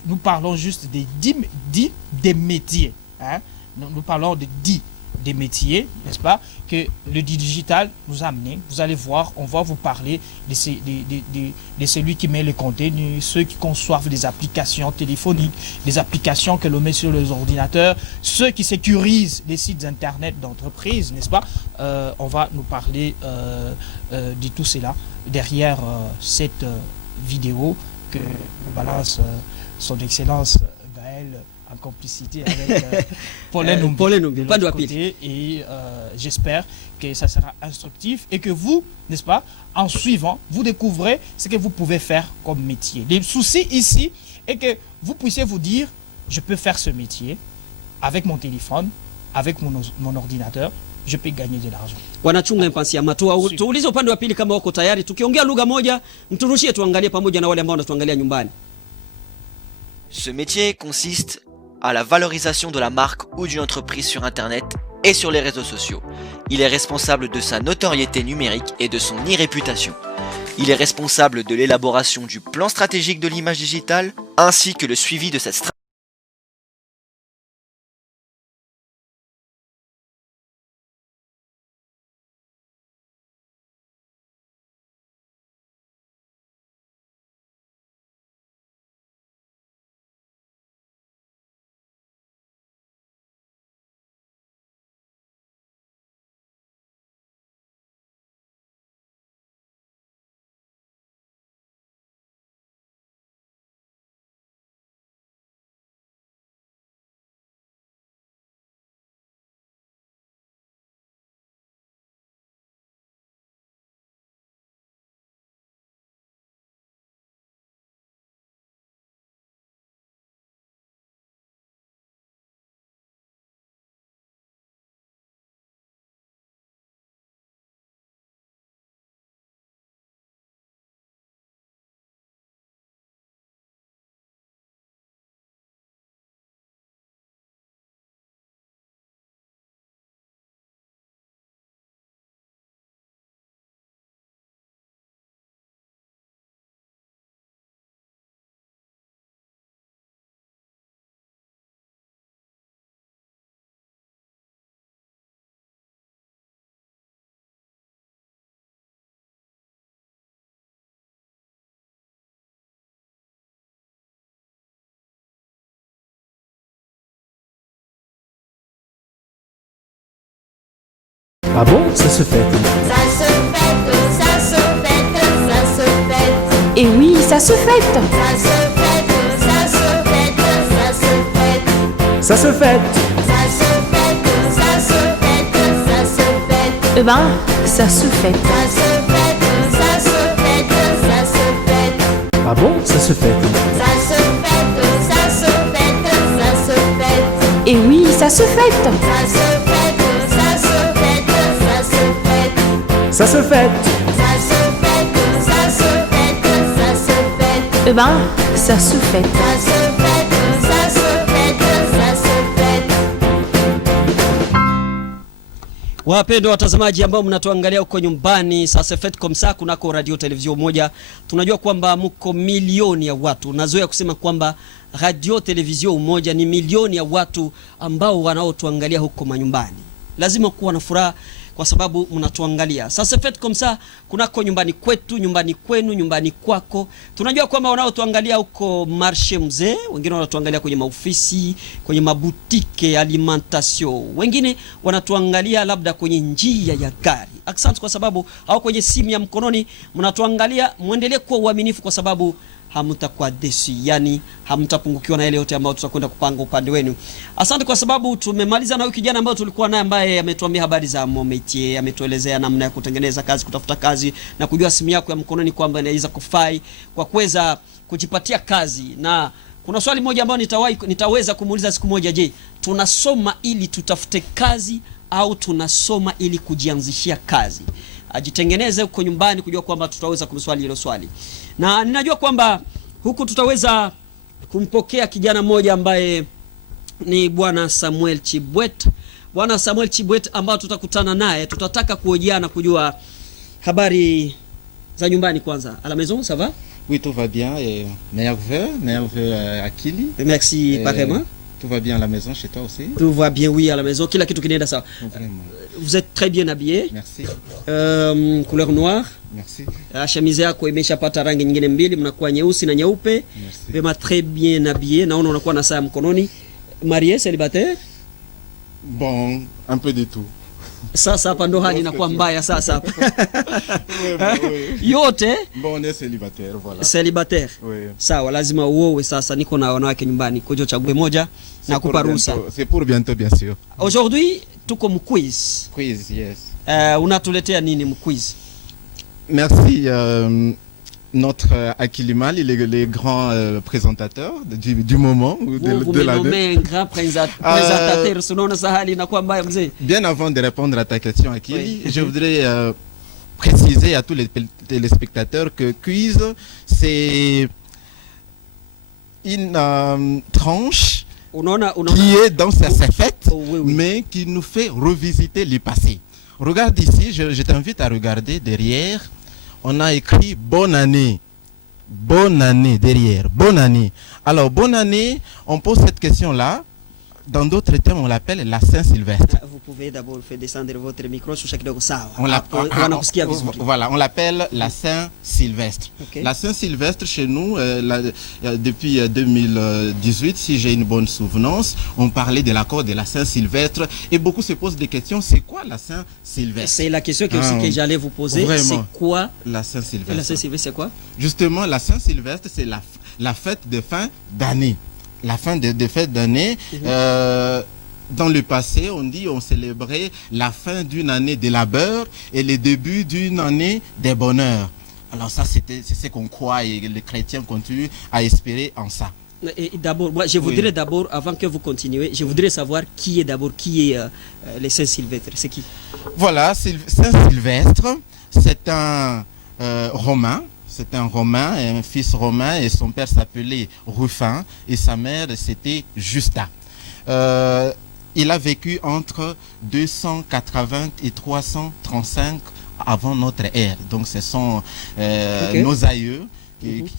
Nous parlons juste des métiers. Hein? Nous parlons de 10 des métiers, n'est-ce pas, que le digital nous a amené. Vous allez voir, on va vous parler de celui qui met le contenu, ceux qui conçoivent des applications téléphoniques, des applications que l'on met sur les ordinateurs, ceux qui sécurisent les sites internet d'entreprise, n'est-ce pas? On va nous parler de tout cela derrière cette vidéo que balance son excellence Gaël en complicité avec Pauline Numbi de l'autre côté, et j'espère que ça sera instructif et que vous, n'est-ce pas, en suivant, vous découvrez ce que vous pouvez faire comme métier. Le souci ici est que vous puissiez vous dire, je peux faire ce métier avec mon téléphone, avec mon ordinateur, je peux gagner de l'argent. Wanachunga mpansi ya matua. Tuulize upande wa pili kama wako tayari. Tukiongea lugha moja, mturushie tuangalie pamoja na wale ambao wanatuangalia nyumbani. Ce métier consiste à la valorisation de la marque ou d'une entreprise sur Internet et sur les réseaux sociaux. Il est responsable de sa notoriété numérique et de son e-réputation. Il est responsable de l'élaboration du plan stratégique de l'image digitale ainsi que le suivi de cette stratégie. Ah bon, ça se fête. Ça se fête, ça se fête, ça se fête. Et oui, ça se fête. Ça se fête, ça se fête, ça se fête. Ça se fête. Ça se fête, ça se fête, ça se fête. Eh ben, ça se fête. Ça se fête, ça se fête, ça se fête. Ah bon, ça se fête. Ça se fête, ça se fête, ça se fête. Et oui, ça se fête. Ça se fête, ça se fête, ça se fête. Ça se fête. Ça se fête, ça se fête, ça se fête. Eh ben, ça se fête. Ça se fête, ça se fête, ça se fête. Wapendwa watazamaji ambao mnatuangalia huko nyumbani, sasa Fetcomsa kunako radio televizio moja, tunajua kwamba mko milioni ya watu. Nazoea kusema kwamba radio televizio moja ni milioni ya watu ambao wanaotuangalia huko manyumbani. Lazima kuwa na furaha kwa sababu mnatuangalia. Sasa Fetcomsa kunako nyumbani kwetu, nyumbani kwenu, nyumbani kwako. Tunajua kwamba wanaotuangalia huko Marché Mzee, wengine wanatuangalia kwenye maofisi, kwenye mabutike, alimentation. Wengine wanatuangalia labda kwenye njia ya gari. Asante kwa sababu au kwenye simu ya mkononi mnatuangalia. Muendelee kuwa uaminifu kwa sababu hamtakuwa desi, yani hamtapungukiwa na ile yote ambayo tutakwenda kupanga upande wenu. Asante kwa sababu tumemaliza na huyu kijana ambaye tulikuwa naye ambaye ametuambia habari za Mometier, ametuelezea namna ya kutengeneza kazi, kutafuta kazi na kujua simu yako ya mkononi kwamba inaweza kufai kwa kuweza kujipatia kazi. Na kuna swali moja ambalo nitaweza kumuuliza siku moja, je, tunasoma ili tutafute kazi au tunasoma ili kujianzishia kazi? Ajitengeneze huko nyumbani kujua kwamba tutaweza kumswali hilo swali. Na ninajua kwamba huku tutaweza kumpokea kijana mmoja ambaye ni Bwana Samuel Chibwet. Bwana Samuel Chibwet ambao tutakutana naye, tutataka kuhojiana kujua habari Za nyumbani kwanza. À la maison, ça va? Oui, tout va bien. Et nerveux Akili. Merci, pareillement. Tout va bien à la maison, chez toi aussi? Tout va bien, oui, à la maison. Kila kitu kinaenda sawa. Vraiment. Vous êtes très bien habillé. Merci. Couleur noire. Merci. Chemise yako imeshapata rangi nyingine mbili, mnakuwa nyeusi na nyeupe. Vraiment très bien habillé. Naona unakuwa na saa mkononi. Marié, célibataire? Bon, un peu de tout. Sasa hapa ndo hali inakuwa mbaya sasa hapa. Yote? Bon, on est célibataire, voilà. Célibataire. Oui. Sawa, lazima uowe sasa. Niko na wanawake nyumbani. Koja chague moja na kupa ruhusa. C'est pour bientôt, bien sûr. Aujourd'hui, tuko mquiz. Quiz, yes. Unatuletea nini mquiz? Merci. Notre Akilimal, il est le grand présentateur du moment ou de l'année. Un grand présentateur, sinon ça hali inakuwa mbaya mzee. Bien avant de répondre à ta question, Akili, je voudrais préciser à tous les téléspectateurs que quiz, c'est une tranche qui est dans sa fête, mais qui nous fait revisiter le passé. Regarde ici, je t'invite à regarder derrière. On a écrit bonne année. Bonne année derrière. Bonne année. Alors, bonne année, on pose cette question-là. Dans d'autres termes, on l'appelle la Saint-Sylvestre. Vous pouvez d'abord faire descendre votre micro sur chaque sawa. Voilà, on l'appelle la Saint-Sylvestre. Okay. La Saint-Sylvestre, chez nous, depuis 2018, si j'ai une bonne souvenance, on parlait de l'accord de la Saint-Sylvestre et beaucoup se posent des questions. C'est quoi la Saint-Sylvestre? C'est la question que j'allais vous poser. C'est quoi la Saint-Sylvestre? La Saint-Sylvestre, c'est quoi? Justement, la Saint-Sylvestre, c'est la fête de fin d'année. La fin de fête d'année. Dans le passé, on célébrait la fin d'une année de labeur et le début d'une année de bonheur. Alors ça, c'est ce qu'on croit et les chrétiens continuent à espérer en ça. Et d'abord, moi, je voudrais d'abord, avant que vous continuez, je voudrais savoir qui est les Saint-Sylvestre. C'est qui? Voilà, Saint-Sylvestre, c'est un Romain. C'est un Romain, un fils romain, et son père s'appelait Rufin, et sa mère c'était Justa. Il a vécu entre 280 et 335 avant notre ère. Donc ce sont nos aïeux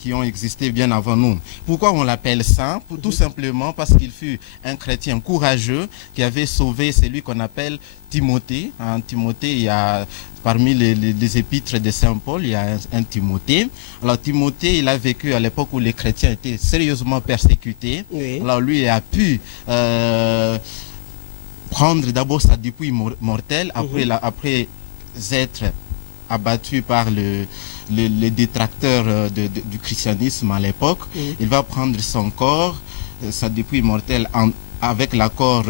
qui ont existé bien avant nous. Pourquoi on l'appelle saint? Tout simplement parce qu'il fut un chrétien courageux qui avait sauvé celui qu'on appelle Timothée. Timothée, il y a parmi les épîtres de Saint Paul, il y a un Timothée. Alors Timothée, il a vécu à l'époque où les chrétiens étaient sérieusement persécutés. Alors lui, il a pu prendre d'abord sa dépouille mortelle après être abattu par les détracteurs du christianisme à l'époque. Il va prendre son corps, sa dépouille mortelle, avec l'accord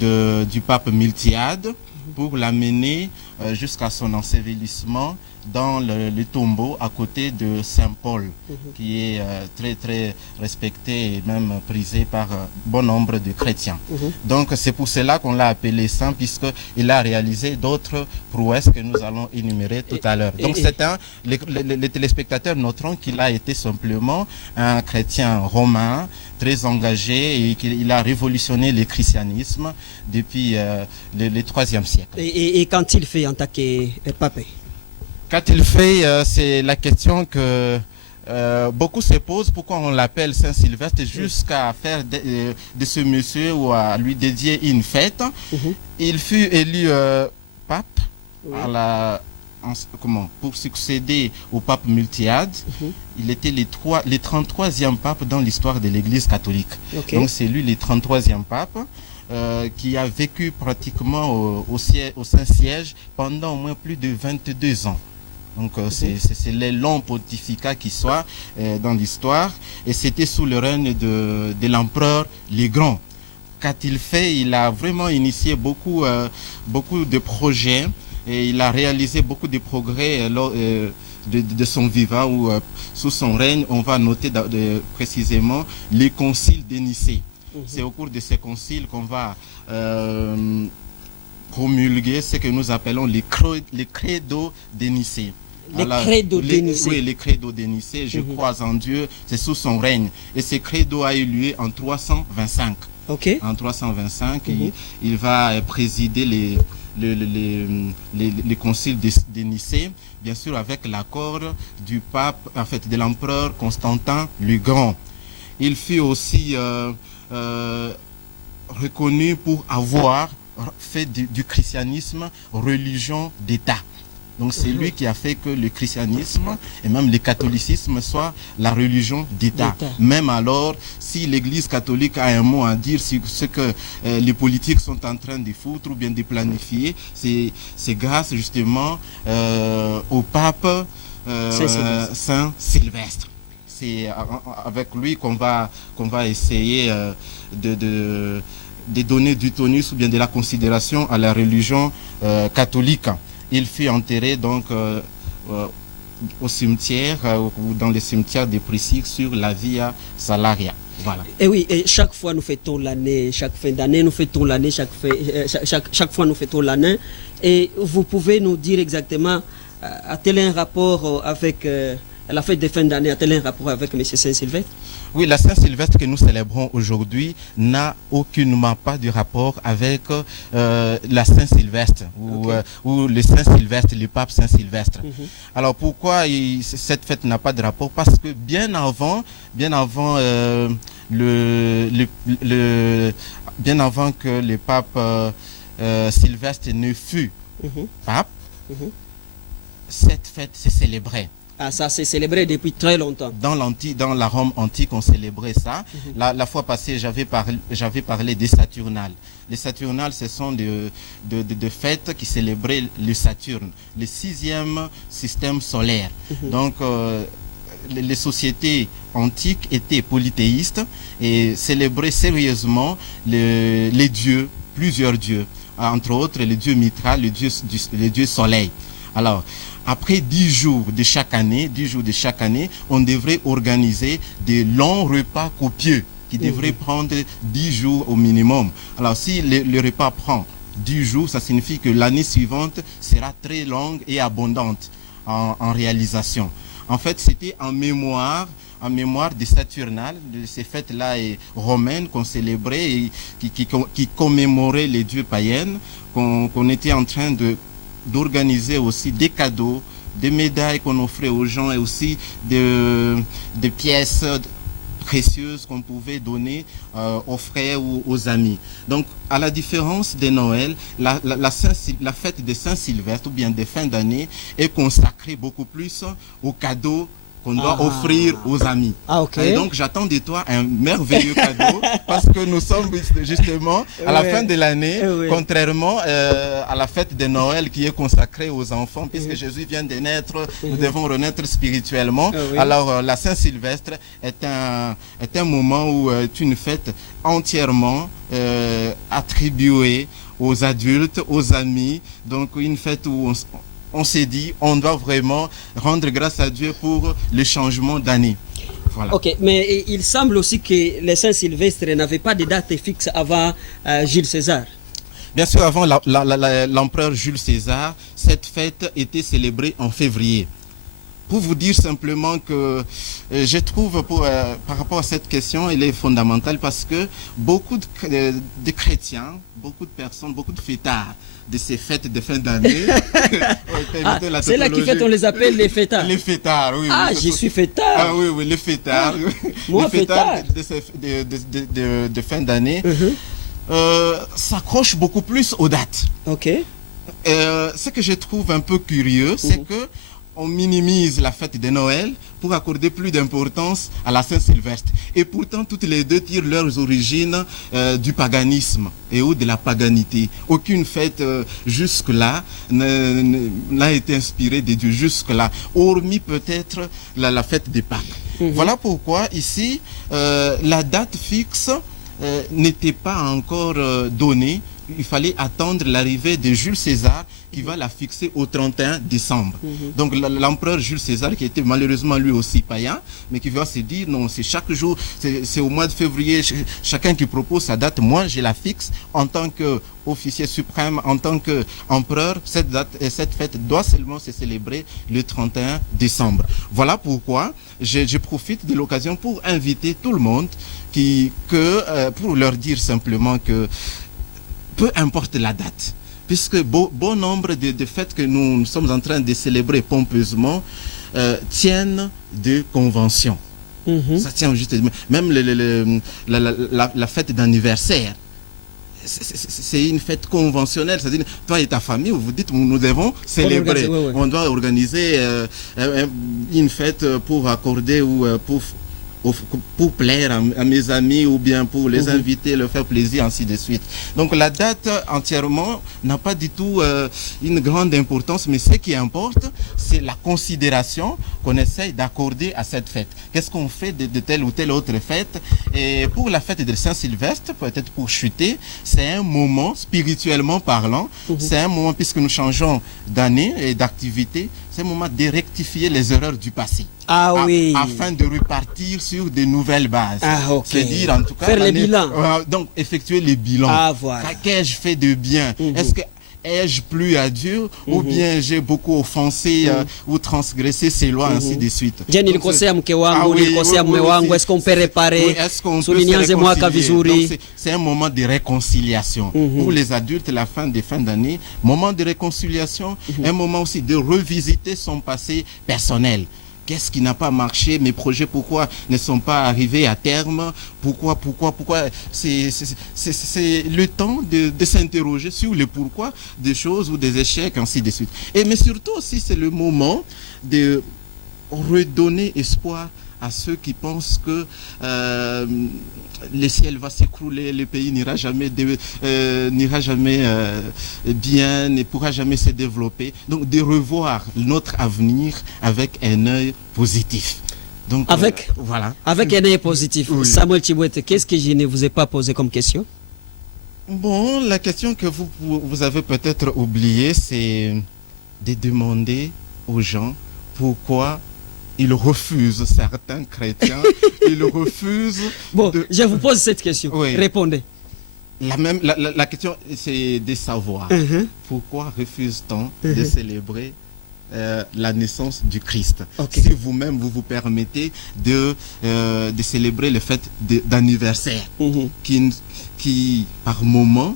du pape Miltiade, pour l'amener jusqu'à son ensevelissement dans le tombeau à côté de Saint Paul, qui est très très respecté et même prisé par bon nombre de chrétiens. Donc c'est pour cela qu'on l'a appelé saint, puisqu'il a réalisé d'autres prouesses que nous allons énumérer tout à l'heure. Donc les téléspectateurs noteront qu'il a été simplement un chrétien romain très engagé et qu'il a révolutionné le christianisme depuis le IIIe siècle. Et quand il fait en tant que pape? Quand il fait, c'est la question que beaucoup se posent, pourquoi on l'appelle Saint-Sylvestre, jusqu'à faire de ce monsieur ou à lui dédier une fête. Il fut élu pape pour succéder au pape Miltiade. Il était le 33e pape dans l'histoire de l'Église catholique. Donc c'est lui le 33e pape. Qui a vécu pratiquement au Saint-Siège pendant au moins plus de 22 ans. Donc c'est les longs pontificats qui soient dans l'histoire. Et c'était sous le règne de l'empereur le Grand. Qu'a-t-il fait? Il a vraiment initié beaucoup de projets et il a réalisé beaucoup de progrès de son vivant, où sous son règne, on va noter précisément les conciles de Nicée. C'est au cours de ces conciles qu'on va promulguer ce que nous appelons les credos de Nicée. Les credos de Nicée. Oui, les credos de Nicée. Je crois en Dieu, c'est sous son règne. Et ce credo a eu lieu en 325. Ok. En 325, il va présider les conciles de Nicée, bien sûr avec l'accord du pape, en fait, de l'empereur Constantin le Grand. Il fut aussi reconnu pour avoir fait du christianisme religion d'État. Donc c'est lui qui a fait que le christianisme et même le catholicisme soit la religion d'État. Même alors, si l'Église catholique a un mot à dire sur ce que les politiques sont en train de foutre ou bien de planifier, c'est grâce justement au pape Saint Sylvestre. C'est avec lui qu'on va essayer de donner du tonus ou bien de la considération à la religion catholique. Il fut enterré donc au cimetière ou dans les cimetières de Priscille sur la Via Salaria. Voilà. Et oui, et chaque fois nous fêtons l'année, chaque fin d'année nous fêtons l'année, chaque fois nous fêtons l'année. Et vous pouvez nous dire exactement, a-t-elle un rapport avec la fête de fin d'année, a-t-elle un rapport avec M. Saint-Sylvestre? Oui, la Saint-Sylvestre que nous célébrons aujourd'hui n'a aucunement pas de rapport avec la Saint-Sylvestre ou le Saint-Sylvestre, le pape Saint-Sylvestre. Alors pourquoi cette fête n'a pas de rapport? Parce que bien avant que le pape Sylvestre ne fût pape, cette fête se célébrait. Ah, ça s'est célébré depuis très longtemps. Dans la Rome antique, on célébrait ça. La fois passée, j'avais parlé des Saturnales. Les Saturnales, ce sont de fêtes qui célébraient le Saturne, le 6e système solaire. Donc, les sociétés antiques étaient polythéistes et célébraient sérieusement les dieux, plusieurs dieux. Entre autres, le dieu Mitra, le dieu soleil. Alors, après 10 jours de chaque année, on devrait organiser des longs repas copieux qui devraient prendre 10 jours au minimum. Alors, si le repas prend 10 jours, ça signifie que l'année suivante sera très longue et abondante en réalisation. En fait, c'était en mémoire des Saturnales, de ces fêtes-là romaines qu'on célébrait et qui commémoraient les dieux païens, qu'on était en train d'organiser aussi des cadeaux, des médailles qu'on offrait aux gens et aussi des pièces précieuses qu'on pouvait donner aux frères ou aux amis. Donc, à la différence de Noël, la fête de Saint-Sylvestre ou bien de fin d'année est consacrée beaucoup plus aux cadeaux qu'on doit offrir aux amis. Et donc, j'attends de toi un merveilleux cadeau parce que nous sommes justement à la fin de l'année, contrairement à la fête de Noël qui est consacrée aux enfants, puisque Jésus vient de naître, nous devons renaître spirituellement. Alors, la Saint-Sylvestre est un moment où est une fête entièrement attribuée aux adultes, aux amis. Donc, une fête où on s'est dit, on doit vraiment rendre grâce à Dieu pour le changement d'année. Voilà. Ok, mais il semble aussi que les Saint-Sylvestre n'avaient pas de date fixe avant Jules César. Bien sûr, avant l'empereur Jules César, cette fête était célébrée en février. Pour vous dire simplement que je trouve, par rapport à cette question, elle est fondamentale parce que beaucoup de chrétiens, beaucoup de personnes, beaucoup de fêtards de ces fêtes de fin d'année. C'est là qui fait, on les appelle les fêtards. Les fêtards, oui. Ah, je suis fêtard. Ah oui, les fêtards. Moi, les fêtards de fin d'année s'accrochent beaucoup plus aux dates. Ok. Ce que je trouve un peu curieux, c'est que on minimise la fête de Noël pour accorder plus d'importance à la Saint-Sylvestre. Et pourtant, toutes les deux tirent leurs origines du paganisme et ou de la paganité. Aucune fête jusque-là n'a été inspirée de Dieu jusque-là, hormis peut-être la fête des Pâques. Voilà pourquoi ici, la date fixe n'était pas encore donnée il fallait attendre l'arrivée de Jules César qui va la fixer au 31 décembre. Donc l'empereur Jules César, qui était malheureusement lui aussi païen, mais qui va se dire non, c'est chaque jour, c'est au mois de février, chacun qui propose sa date, moi je la fixe en tant qu'officier suprême, en tant qu'empereur, cette fête doit seulement se célébrer le 31 décembre. Voilà pourquoi je profite de l'occasion pour inviter tout le monde pour leur dire simplement que peu importe la date, puisque bon nombre de fêtes que nous sommes en train de célébrer pompeusement tiennent de conventions. Ça tient juste, même la fête d'anniversaire, c'est une fête conventionnelle, c'est-à-dire toi et ta famille, vous dites nous devons célébrer, on doit organiser une fête pour accorder ou pour plaire à mes amis ou bien pour les inviter, leur faire plaisir, ainsi de suite. Donc la date entièrement n'a pas du tout une grande importance, mais ce qui importe, c'est la considération qu'on essaye d'accorder à cette fête. Qu'est-ce qu'on fait de telle ou telle autre fête? Et pour la fête de Saint-Sylvestre, peut-être pour chuter, c'est un moment, spirituellement parlant, c'est un moment, puisque nous changeons d'année et d'activité, c'est un moment de rectifier les erreurs du passé. Afin de repartir sur de nouvelles bases. C'est-à-dire, en tout cas, faire les bilans. Donc, effectuer les bilans. Qu'ai-je fait de bien? Est-ce que ai-je plu à Dieu ou bien j'ai beaucoup offensé ou transgressé ses lois, ainsi de suite. Est-ce qu'on peut réparer? C'est un moment de réconciliation. Pour les adultes, la fin d'année, moment de réconciliation, un moment aussi de revisiter son passé personnel. Qu'est-ce qui n'a pas marché? Mes projets, pourquoi ne sont pas arrivés à terme? Pourquoi? C'est le temps de s'interroger sur le pourquoi des choses ou des échecs, ainsi de suite. Mais surtout aussi, c'est le moment de redonner espoir à ceux qui pensent que le ciel va s'écrouler, le pays n'ira jamais bien, ne pourra jamais se développer. Donc de revoir notre avenir avec un œil positif. Donc, voilà. Avec un œil positif. Samuel Tshibwete, qu'est-ce que je ne vous ai pas posé comme question? Bon, la question que vous avez peut-être oubliée, c'est de demander aux gens pourquoi ils refusent, certains chrétiens, ils refusent... Bon, je vous pose cette question. Répondez. La question, c'est de savoir pourquoi refuse-t-on de célébrer la naissance du Christ. Si vous-même, vous permettez de célébrer le fête d'anniversaire qui, par moment,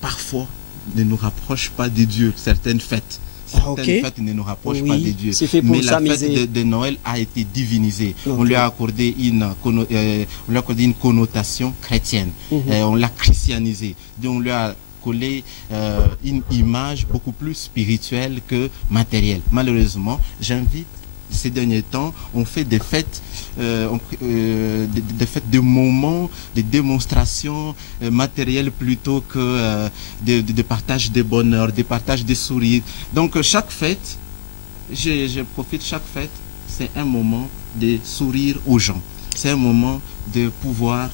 parfois, ne nous rapproche pas de Dieu, certaines fêtes. Certaines fêtes ne nous rapprochent pas de Dieu. Mais la fête de Noël a été divinisée. On lui a accordé une connotation chrétienne. On l'a christianisée. Donc on lui a collé une image beaucoup plus spirituelle que matérielle. Malheureusement, j'invite ces derniers temps, on fait des fêtes, de moments, de démonstrations matérielles plutôt que de partage de bonheur, de partage de sourires. Donc chaque fête, je profite, chaque fête, c'est un moment de sourire aux gens. C'est un moment de pouvoir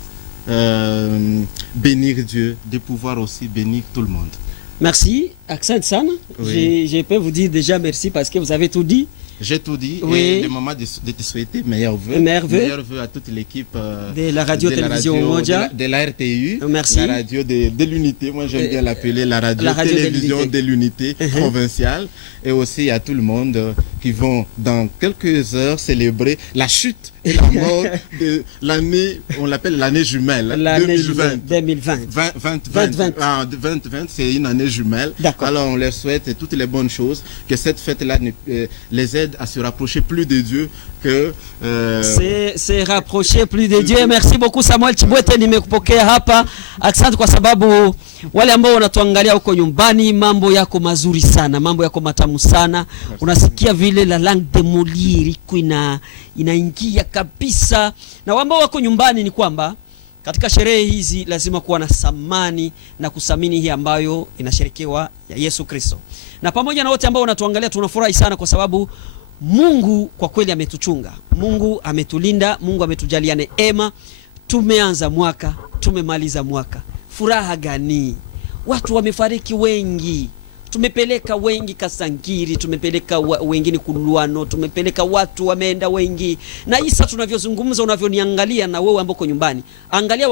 bénir Dieu, de pouvoir aussi bénir tout le monde. Merci, Accent San. Je peux vous dire déjà merci parce que vous avez tout dit. J'ai tout dit et le moment de te souhaiter meilleurs vœux. Meilleurs vœux à toute l'équipe de la radio-télévision mondiale, de la RTU, merci. La radio de l'unité, moi j'aime bien l'appeler la radio-télévision de l'unité provinciale, et aussi à tout le monde qui vont dans quelques heures célébrer la chute et la mort de l'année, on l'appelle l'année jumelle, 2020. 2020, c'est une année jumelle. Alors on leur souhaite toutes les bonnes choses, que cette fête-là les aide à se rapprocher plus de Dieu que se rapprocher plus de Dieu. Merci beaucoup Samuel Tshibwete, nimekupokea hapa. Asante kwa sababu wale ambao wanatuangalia huko nyumbani, mambo yako mazuri sana, mambo yako matamu sana. Unasikia vile la langue de Molière inaingia kabisa. Na ambao wako nyumbani ni kwamba katika sherehe hizi lazima kuwa na thamani na kusamini hii ambayo inasherekewa ya Yesu Kristo. Na pamoja na wote ambao wanatuangalia, tunafurahi sana kwa sababu Mungu kwa kweli ametuchunga. Mungu ametulinda, Mungu ametujalia neema. tumeanza mwaka, tumemaliza mwaka. Furaha gani? Watu wamefariki wengi. Tumepeleka wengi Kasangiri, tumepeleka wengine Kulwano, tumepeleka watu wameenda wengi. Na Isa, tunavyozungumza, unavyoniangalia na wewe ambao uko nyumbani, angalia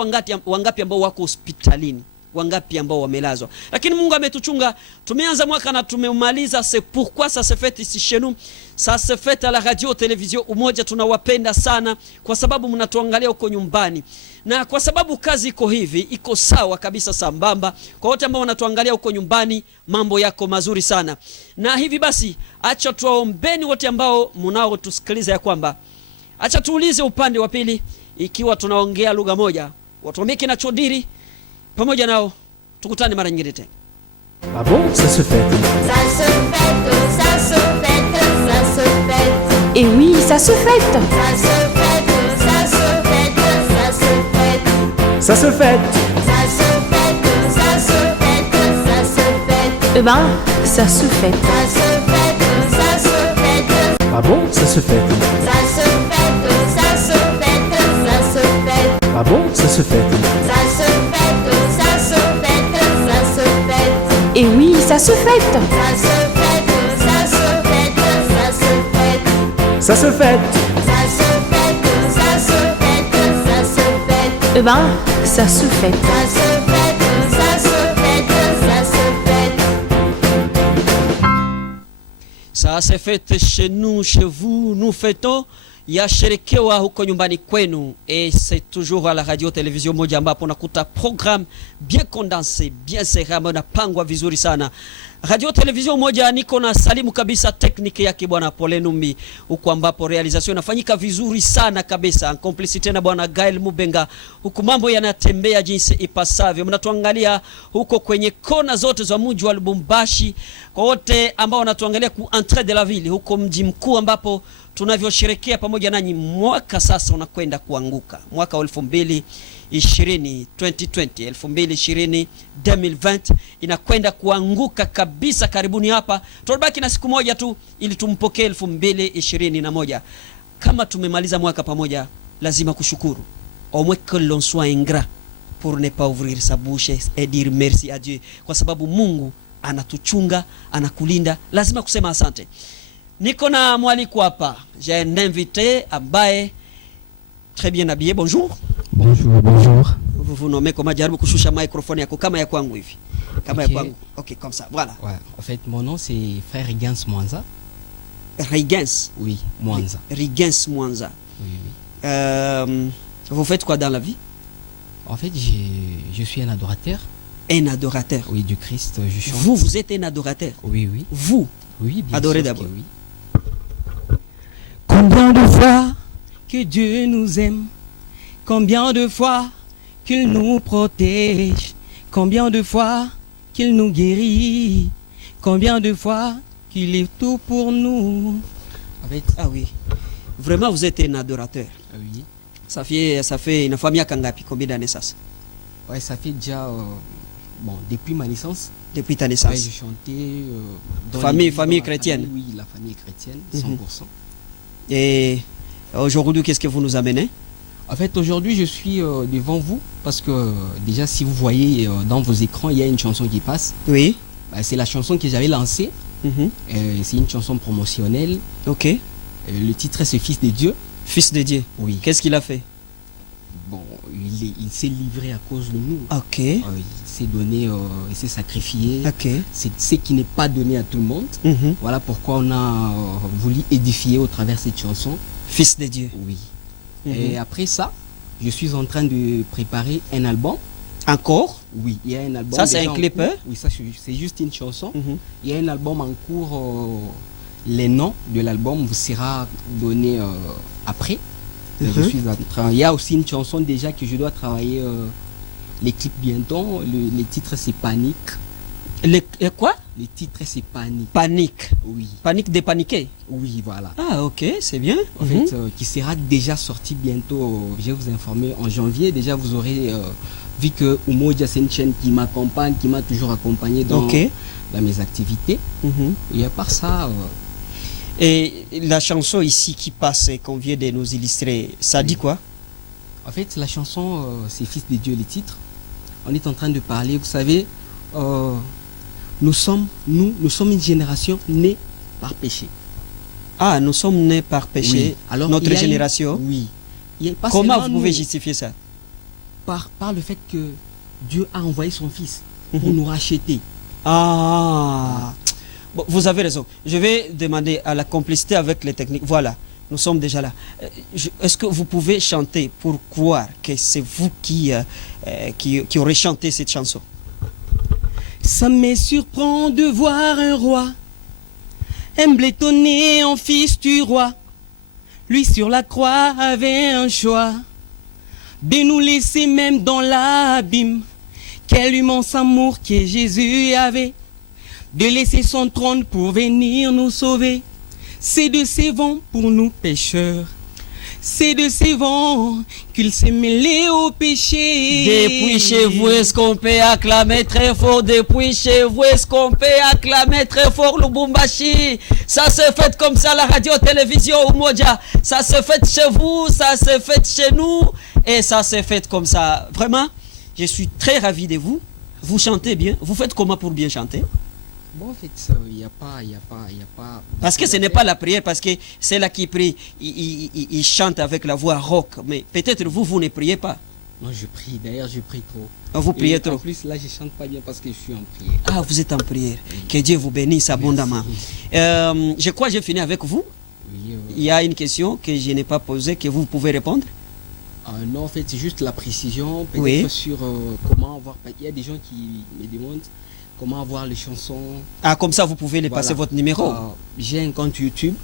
wangapi ambao wako hospitalini, wangapi ambao wamelazwa. Lakini Mungu ametuchunga, tumeanza mwaka na tumemaliza. C'est pourquoi ça se fait ici chez nous, ça se fait à la radio télévision Umoja. Tunawapenda sana kwa sababu mnatuangalia huko nyumbani, na kwa sababu kazi iko hivi, iko sawa kabisa, sambamba. Kwa wote ambao wanatuangalia huko nyumbani, mambo yako mazuri sana. Na hivi basi, acha tuwaombeni wote ambao mnao tusikiliza, ya kwamba acha tuulize upande wa pili, ikiwa tunaongea lugha moja, watuambie kinachodiri pamoja nao. Tukutane mara nyingine tena. Ah bon, ça se fait. Ça se fête, ça se fête, ça se fête. Et oui, ça se fête. Ça se fête, ça se fête, ça se fête. Ça se fait. Ça se fête, ça se fête, ça se fête. Eh ben, ça se fête. Ça se fête, ça se fête. Ah bon, ça se fait. Ça se fête, ça se fête, ça se fête. Ah bon, ça se fait. Ça se fête, ça se fête, ça se fête. Et oui, ça se fête. Ça se fête, ça se fête, ça se fête. Ça se fait. Ça se fête, ça se fête, ça se fête. Eh ben, ça se fête. Ça se fête, ça se fête, ça se fête. Ça se fête chez nous, chez vous, nous fêtons. Yasherekewa huko nyumbani kwenu, et c'est toujours à la radio télévision Umoja ambapo nakuta programme bien condensé, bien serré, napangwa vizuri sana. Radio télévision Umoja, niko na salimu kabisa tekniki yake bwana Pole Numbi, huko ambapo realization inafanyika vizuri sana kabisa, en complicité na bwana Gael Mubenga. Huko mambo yanatembea jinsi ipasavyo. Mnatuangalia huko kwenye kona zote za mji wa Lubumbashi, kwa wote ambao wanatuangalia ku entrée de la ville, huko mji mkuu ambapo tunavyosherekea pamoja nanyi. Mwaka sasa unakwenda kuanguka, mwaka wa 2020 2020 inakwenda kuanguka kabisa. Karibuni hapa, tunabaki na siku moja tu ili tumpokee 2021. Kama tumemaliza mwaka pamoja, lazima kushukuru. Au moins que l'on soit ingrat pour ne pas ouvrir sa bouche et dire merci à Dieu, kwa sababu Mungu anatuchunga, anakulinda, lazima kusema asante. Niko na mwaliko hapa, j'ai un invité ambaye très bien habillé. Bonjour. Bonjour, bonjour. Vous vous nommez comment? Jaribu kushusha microphone yako kama ya kwangu hivi. Kama ya kwangu. OK, comme ça. Voilà. Ouais, en fait, mon nom c'est frère Rigens Mwanza. Rigens? Oui, Mwanza. Rigens Mwanza. Oui, oui. Vous faites quoi dans la vie? En fait, je suis un adorateur. Un adorateur? Oui, du Christ, je chante. Vous êtes un adorateur? Oui, oui. Vous? Oui, bien adorez sûr d'abord. que oui. Combien de fois que Dieu nous aime, combien de fois qu'il nous protège, combien de fois qu'il nous guérit, combien de fois qu'il est tout pour nous. En fait, ah oui, vraiment vous êtes un adorateur. Oui. Ça fait une famille kangapi, combien d'années ça? Ouais, ça fait déjà depuis ma naissance. Depuis ta naissance. Ouais, je chantais dans famille chrétienne. Oui, la famille chrétienne, 100%. Et aujourd'hui, qu'est-ce que vous nous amenez? En fait, aujourd'hui, je suis devant vous parce que déjà, si vous voyez dans vos écrans, il y a une chanson qui passe. Oui. C'est la chanson que j'avais lancée. C'est une chanson promotionnelle. OK. Le titre, c'est Fils de Dieu. Fils de Dieu. Oui. Qu'est-ce qu'il a fait? Bon, il s'est livré à cause de nous. OK. Il s'est donné, il s'est sacrifié. OK. C'est ce qui n'est pas donné à tout le monde. Voilà pourquoi on a voulu édifier au travers de cette chanson. Fils de Dieu. Oui. Et après ça, je suis en train de préparer un album. Encore? Oui, il y a un album. Ça, c'est un clip, hein? Oui, ça, c'est juste une chanson. Il y a un album en cours. Les noms de l'album vous sera donné après. Je suis en train. Il y a aussi une chanson déjà que je dois travailler les clips bientôt. Les titres, c'est Panique. Quoi? Les titres, c'est Panique. Panique? Oui. Panique de paniquer? Oui, voilà. Ah, OK, c'est bien. En fait, qui sera déjà sorti bientôt. Je vais vous informer en janvier. Déjà, vous aurez vu que Umoja, c'est une chaîne qui m'accompagne, qui m'a toujours accompagné dans mes activités. Et à part ça... Et la chanson ici qui passe, qu'on vient de nous illustrer, ça dit quoi? En fait, la chanson, c'est Fils de Dieu, le titre. On est en train de parler, vous savez, nous sommes une génération née par péché. Ah, nous sommes nés par péché, Oui. Alors, notre il y a génération. Oui. Il y a pas Comment seulement vous pouvez nous, justifier ça? par le fait que Dieu a envoyé son Fils pour nous racheter. Ah, bon, vous avez raison. Je vais demander à la complicité avec les techniques. Voilà, nous sommes déjà là. Est-ce que vous pouvez chanter pour croire que c'est vous qui aurez chanté cette chanson? Ça me surprend de voir un roi humble étonné en fils du roi. Lui sur la croix avait un choix de nous laisser même dans l'abîme. Quel immense amour que Jésus avait de laisser son trône pour venir nous sauver. C'est de ses vents pour nous pécheurs. C'est de ses vents qu'il s'est mêlé au péché. Depuis chez vous, est-ce qu'on peut acclamer très fort? Depuis chez vous, est-ce qu'on peut acclamer très fort Lubumbashi? Ça se fait comme ça, la radio-télévision Umoja. Ça se fait chez vous, ça se fait chez nous. Et ça se fait comme ça. Vraiment, je suis très ravi de vous. Vous chantez bien. Vous faites comment pour bien chanter? Bon, en fait, il n'y a pas... Parce que ce n'est pas la prière, parce que c'est là qui prie, il chante avec la voix rock. Mais peut-être vous ne priez pas. Non, je prie. D'ailleurs, je prie trop. Ah, vous priez trop. En plus, là, je chante pas bien parce que je suis en prière. Ah, vous êtes en prière. Que Dieu vous bénisse abondamment. Je crois que j'ai fini avec vous. Il y a une question que je n'ai pas posée, que vous pouvez répondre. Non, en fait, c'est juste la précision. Peut-être Oui. sur comment avoir... Il y a des gens qui me demandent comment avoir les chansons. Ah, comme ça, vous pouvez les passer votre numéro. J'ai un compte YouTube.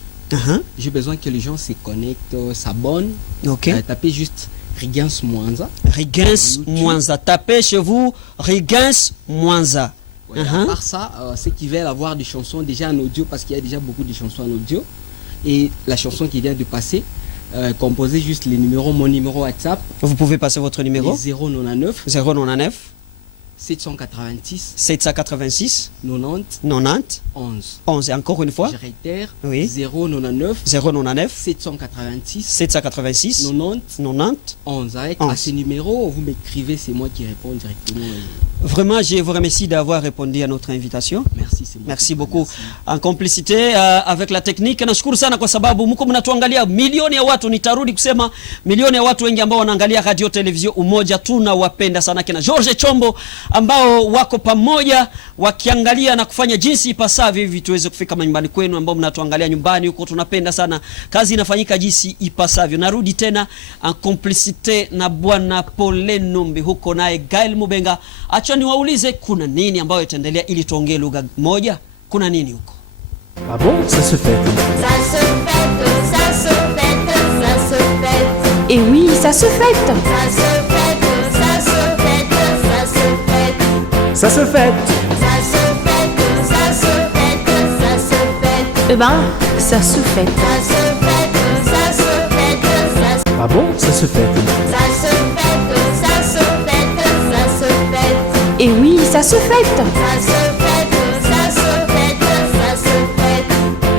J'ai besoin que les gens se connectent, s'abonnent. Ok. Tapez juste Rigens Mwanza. Rigens Mwanza. Tapez chez vous Rigens Mwanza. Ouais, à part ça, ceux qui veulent avoir des chansons déjà en audio, parce qu'il y a déjà beaucoup de chansons en audio. Et la chanson qui vient de passer, composez juste les numéros, mon numéro WhatsApp. Vous pouvez passer votre numéro. 099 786 786 90 90 11. 11. Et encore une fois. Je réitère. Oui. 099 786 786 90 90 11. Avec 11. À ces numéros, vous m'écrivez, c'est moi qui réponds directement. Vraiment, je vous remercie d'avoir répondu à notre invitation. Merci, c'est moi. Merci beaucoup. En complicité avec la technique, nashukuru sana kwa sababu mko mnatuangalia milioni ya watu. Nitarudi kusema milioni ya watu wengi ambao wanaangalia radio television Umoja, tunawapenda sana kina George Chombo ambao wako pamoja wakiangalia na kufanya jinsi ipasavyo hivi tuweze kufika nyumbani kwenu, ambao mnatuangalia nyumbani huko. Tunapenda sana kazi inafanyika jinsi ipasavyo. Narudi tena en complicité na bwana Pole Numbi huko naye Gael Mubenga. Acha niwaulize kuna nini ambayo itaendelea ili tuongee lugha moja? Kuna nini huko? Ah bon, ça se fait. Ça se fête, ça se fête, ça se fête. Et oui, ça se fête. Ça se fête, ça se fête, ça se fête. Ça se fête. Ça se fête, ça se fête, ça se fête. Eh ben, ça se fête. Ça se fête, ça se fête, ça se Ah bon, ça se fait. Ça se fête, ça se fête, ça se fête. Et oui, ça se fête. Ça se fête, ça se fête, ça se fête.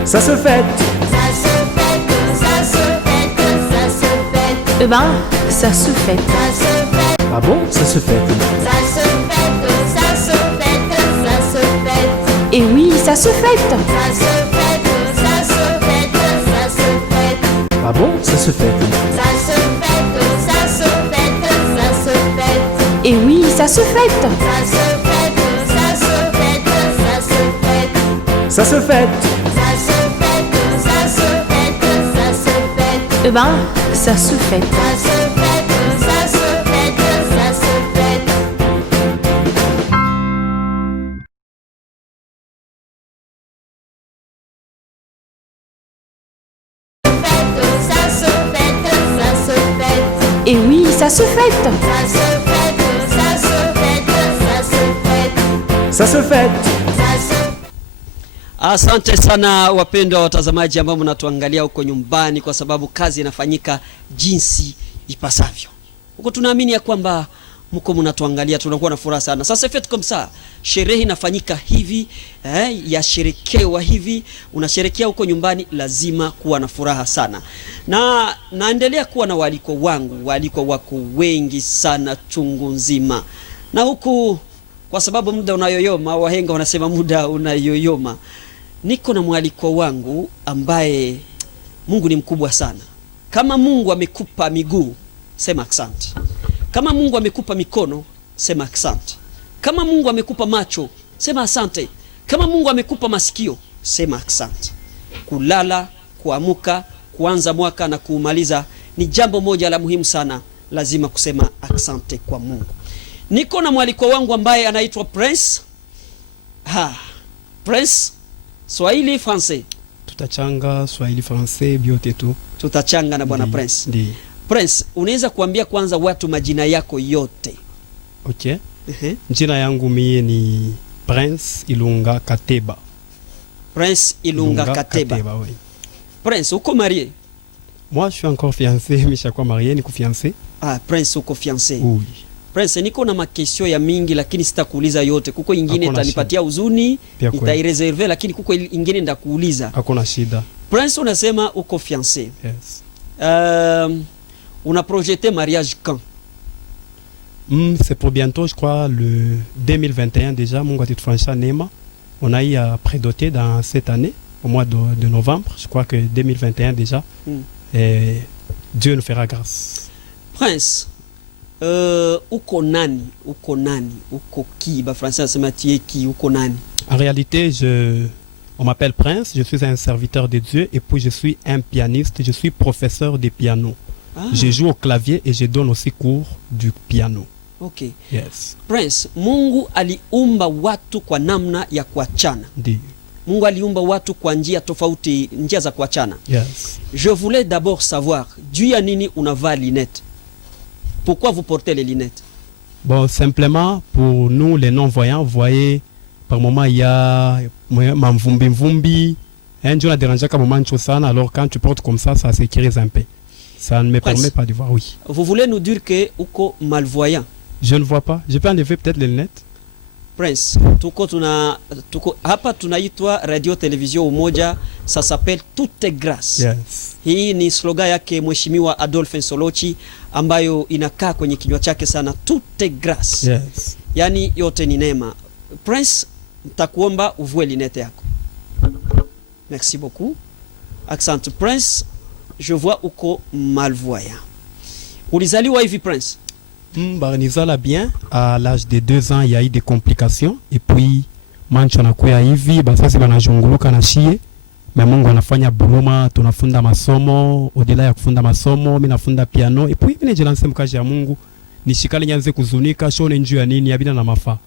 Ça se fête. Ça se fête, ça se fête, ça se fête. Eh ben, ça se fête. Ça se fête, Ah bon, ça se fait. ça se fête, ça se fête, ça se fête. Et oui, ça se fête. Ça se fête, ça se fête, ça se fête. Ah bon, ça se fait. Ça se fête, ça se fête, ça se fête. Et oui, ça se fête. Ça se fête, ça se fête, ça se fête. Ça se fête. Ça se fête, ça se fête, ça se fête. Eh ben, ça se fête. Ça se fête, ça se fête, ça se fête. Ça se fête, ça se fête. Et oui, ça se fête. Ça se fête, ça se fête, ça se fête. Ça se fête. Ça se Asante sana wapendwa watazamaji ambao mnatuangalia huko nyumbani, kwa sababu kazi inafanyika jinsi ipasavyo. Huko tunaamini ya kwamba mko mnatuangalia, tunakuwa na furaha sana. Sasa fete comme ça, sherehe inafanyika hivi, yasherekewa hivi, unasherekea huko nyumbani, lazima kuwa na furaha sana. Na naendelea kuwa na waliko wangu, waliko wako wengi sana chungu nzima. Na huku kwa sababu muda unayoyoma, wahenga wanasema muda unayoyoma, niko na mwaliko wangu ambaye Mungu ni mkubwa sana. Kama Mungu amekupa miguu, sema asante. Kama Mungu amekupa mikono, sema asante. Kama Mungu amekupa macho, sema asante. Kama Mungu amekupa masikio, sema asante. Kulala, kuamuka, kuanza mwaka na kuumaliza ni jambo moja la muhimu sana, lazima kusema asante kwa Mungu. Niko na mwaliko wangu ambaye anaitwa Prince. Prince, Swahili Français. Tutachanga Swahili Français biote tu. Tutachanga na bwana Prince. Prince, unaweza kuambia kwanza watu majina yako yote? Okay. Jina yangu mie ni Prince Ilunga Kateba. Prince Ilunga Kateba. Oui. Prince, uko marié? Moi, je suis encore fiancé, mais je suis encore marié, niko fiancé. Prince, uko fiancé? Oui. Prince, niko na makesio ya mingi lakini sitakuuliza yote. Kuko ingine itanipatia huzuni, nitaireserve, lakini kuko ingine ndakuuliza. Hakuna shida. Prince, unasema uko fiancé. Yes. On a projeté mariage quand? C'est pour bientôt, je crois, le 2021 déjà. Mon gars, François Nema. On a eu à prédoter dans cette année, au mois de novembre. Je crois que 2021 déjà. Et Dieu nous fera grâce. Prince, uko nani? Uko nani? Uko ki? Ba français se matie ki? Uko nani? En réalité, on m'appelle Prince. Je suis un serviteur de Dieu et puis je suis un pianiste. Je suis professeur de piano. Je joue au clavier et je donne aussi cours du piano. Okay. Yes. Prince, Mungu aliumba watu kwa namna ya kuachana. Ndiyo. Mungu aliumba watu kwa njia tofauti, njia za kuachana. Yes. Je voulais d'abord savoir, juu ya nini unavaa lunettes? Pourquoi vous portez les lunettes? Bon, simplement pour nous les non-voyants, vous voyez, par moment il y a mamvumbi, ndio na dérange ka moment sana, alors quand tu portes comme ça sécurise un peu. Ça ne me permet pas de voir, oui. Vous voulez nous dire que uko malvoyant? Je ne vois pas. Je peux enlever peut-être les lunettes. Prince, tuko hapa tunaitwa Radio Television Umoja, ça s'appelle Tout est grâce. Yes. Hii ni slogan yake Mheshimiwa Adolphe Nsolochi ambayo inakaa kwenye kinywa chake sana, Tout est grâce. Yes. Yani yote ni neema. Prince, nitakuomba uvue linete yako. Merci beaucoup. Accent Prince, je vois uko malvoyant. Ulizaliwa hivi Prince? Nizala bien. À l'âge de 2 ans, il y a eu des complications. Et puis, mancho nakuya hivi, basasi banajunguluka na shie. Mais Mungu anafanya buluma, tunafunda masomo, odela ya kufunda masomo, mimi nafunda piano. Et puis, mimi jilanse mkaji ya Mungu, nishikale nyanze kuzunika, shone njuu ya nini, yabina na mafa.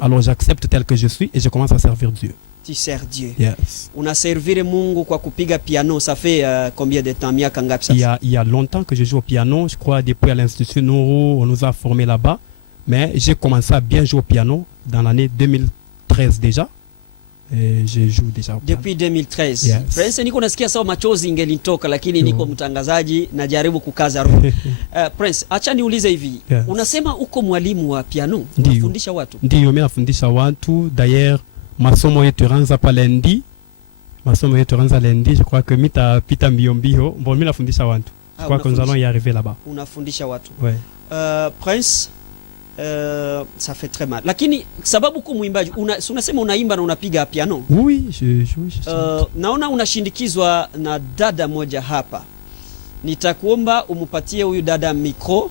Alors j'accepte tel que je suis et je commence à servir Dieu. Tu sers Dieu. Yes. Unaservire Mungu kwa kupiga piano, ça fait combien de temps? Miaka ngapi sasa? Il y a longtemps que je joue au piano, je crois depuis à l'Institut Nouro, on nous a formés là-bas. Mais j'ai commencé à bien jouer au piano dans l'année 2013 déjà. Et je joue déjà au piano. Depuis 2013. Yes. Prince, niko nasikia sawa machozi ingelitoka, lakini niko mtangazaji najaribu kukaza roho. Prince, acha niulize hivi. Yes. Unasema uko mwalimu wa piano, Ndiyo. unafundisha watu? Ndiyo, mimi nafundisha watu. D'ailleurs, masomo yetu ranza pa lundi. Masomo yetu ranza lundi, je crois que mita pita mbio. Bon, mimi nafundisha watu. Je crois que nous allons y arriver là-bas. Unafundisha watu. Ouais. Prince, ça fait très mal. Lakini sababu uko muimbaji, unasema unaimba na unapiga piano? Oui, je joue. Naona unashindikizwa na dada moja hapa. Nitakuomba umupatie huyu dada mikro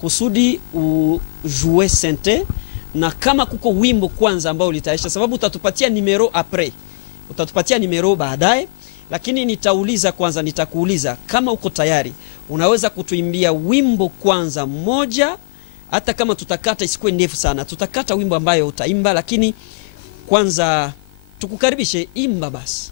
kusudi ujue sente, na kama kuko wimbo kwanza ambao litaisha, sababu utatupatia numero après. Utatupatia numero baadaye, lakini nitakuuliza kama uko tayari, unaweza kutuimbia wimbo kwanza mmoja, hata kama tutakata isikuwe ndefu sana. Tutakata wimbo ambayo utaimba, lakini kwanza tukukaribishe, imba basi.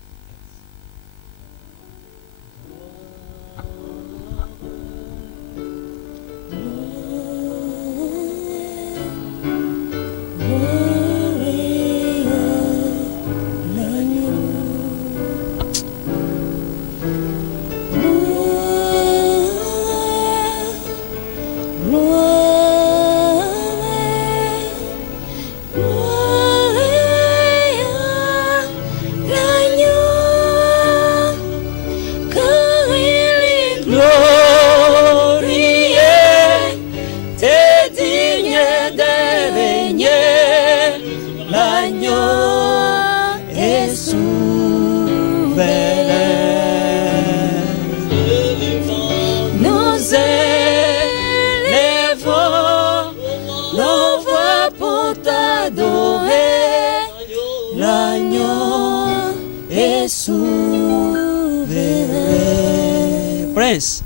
Prince,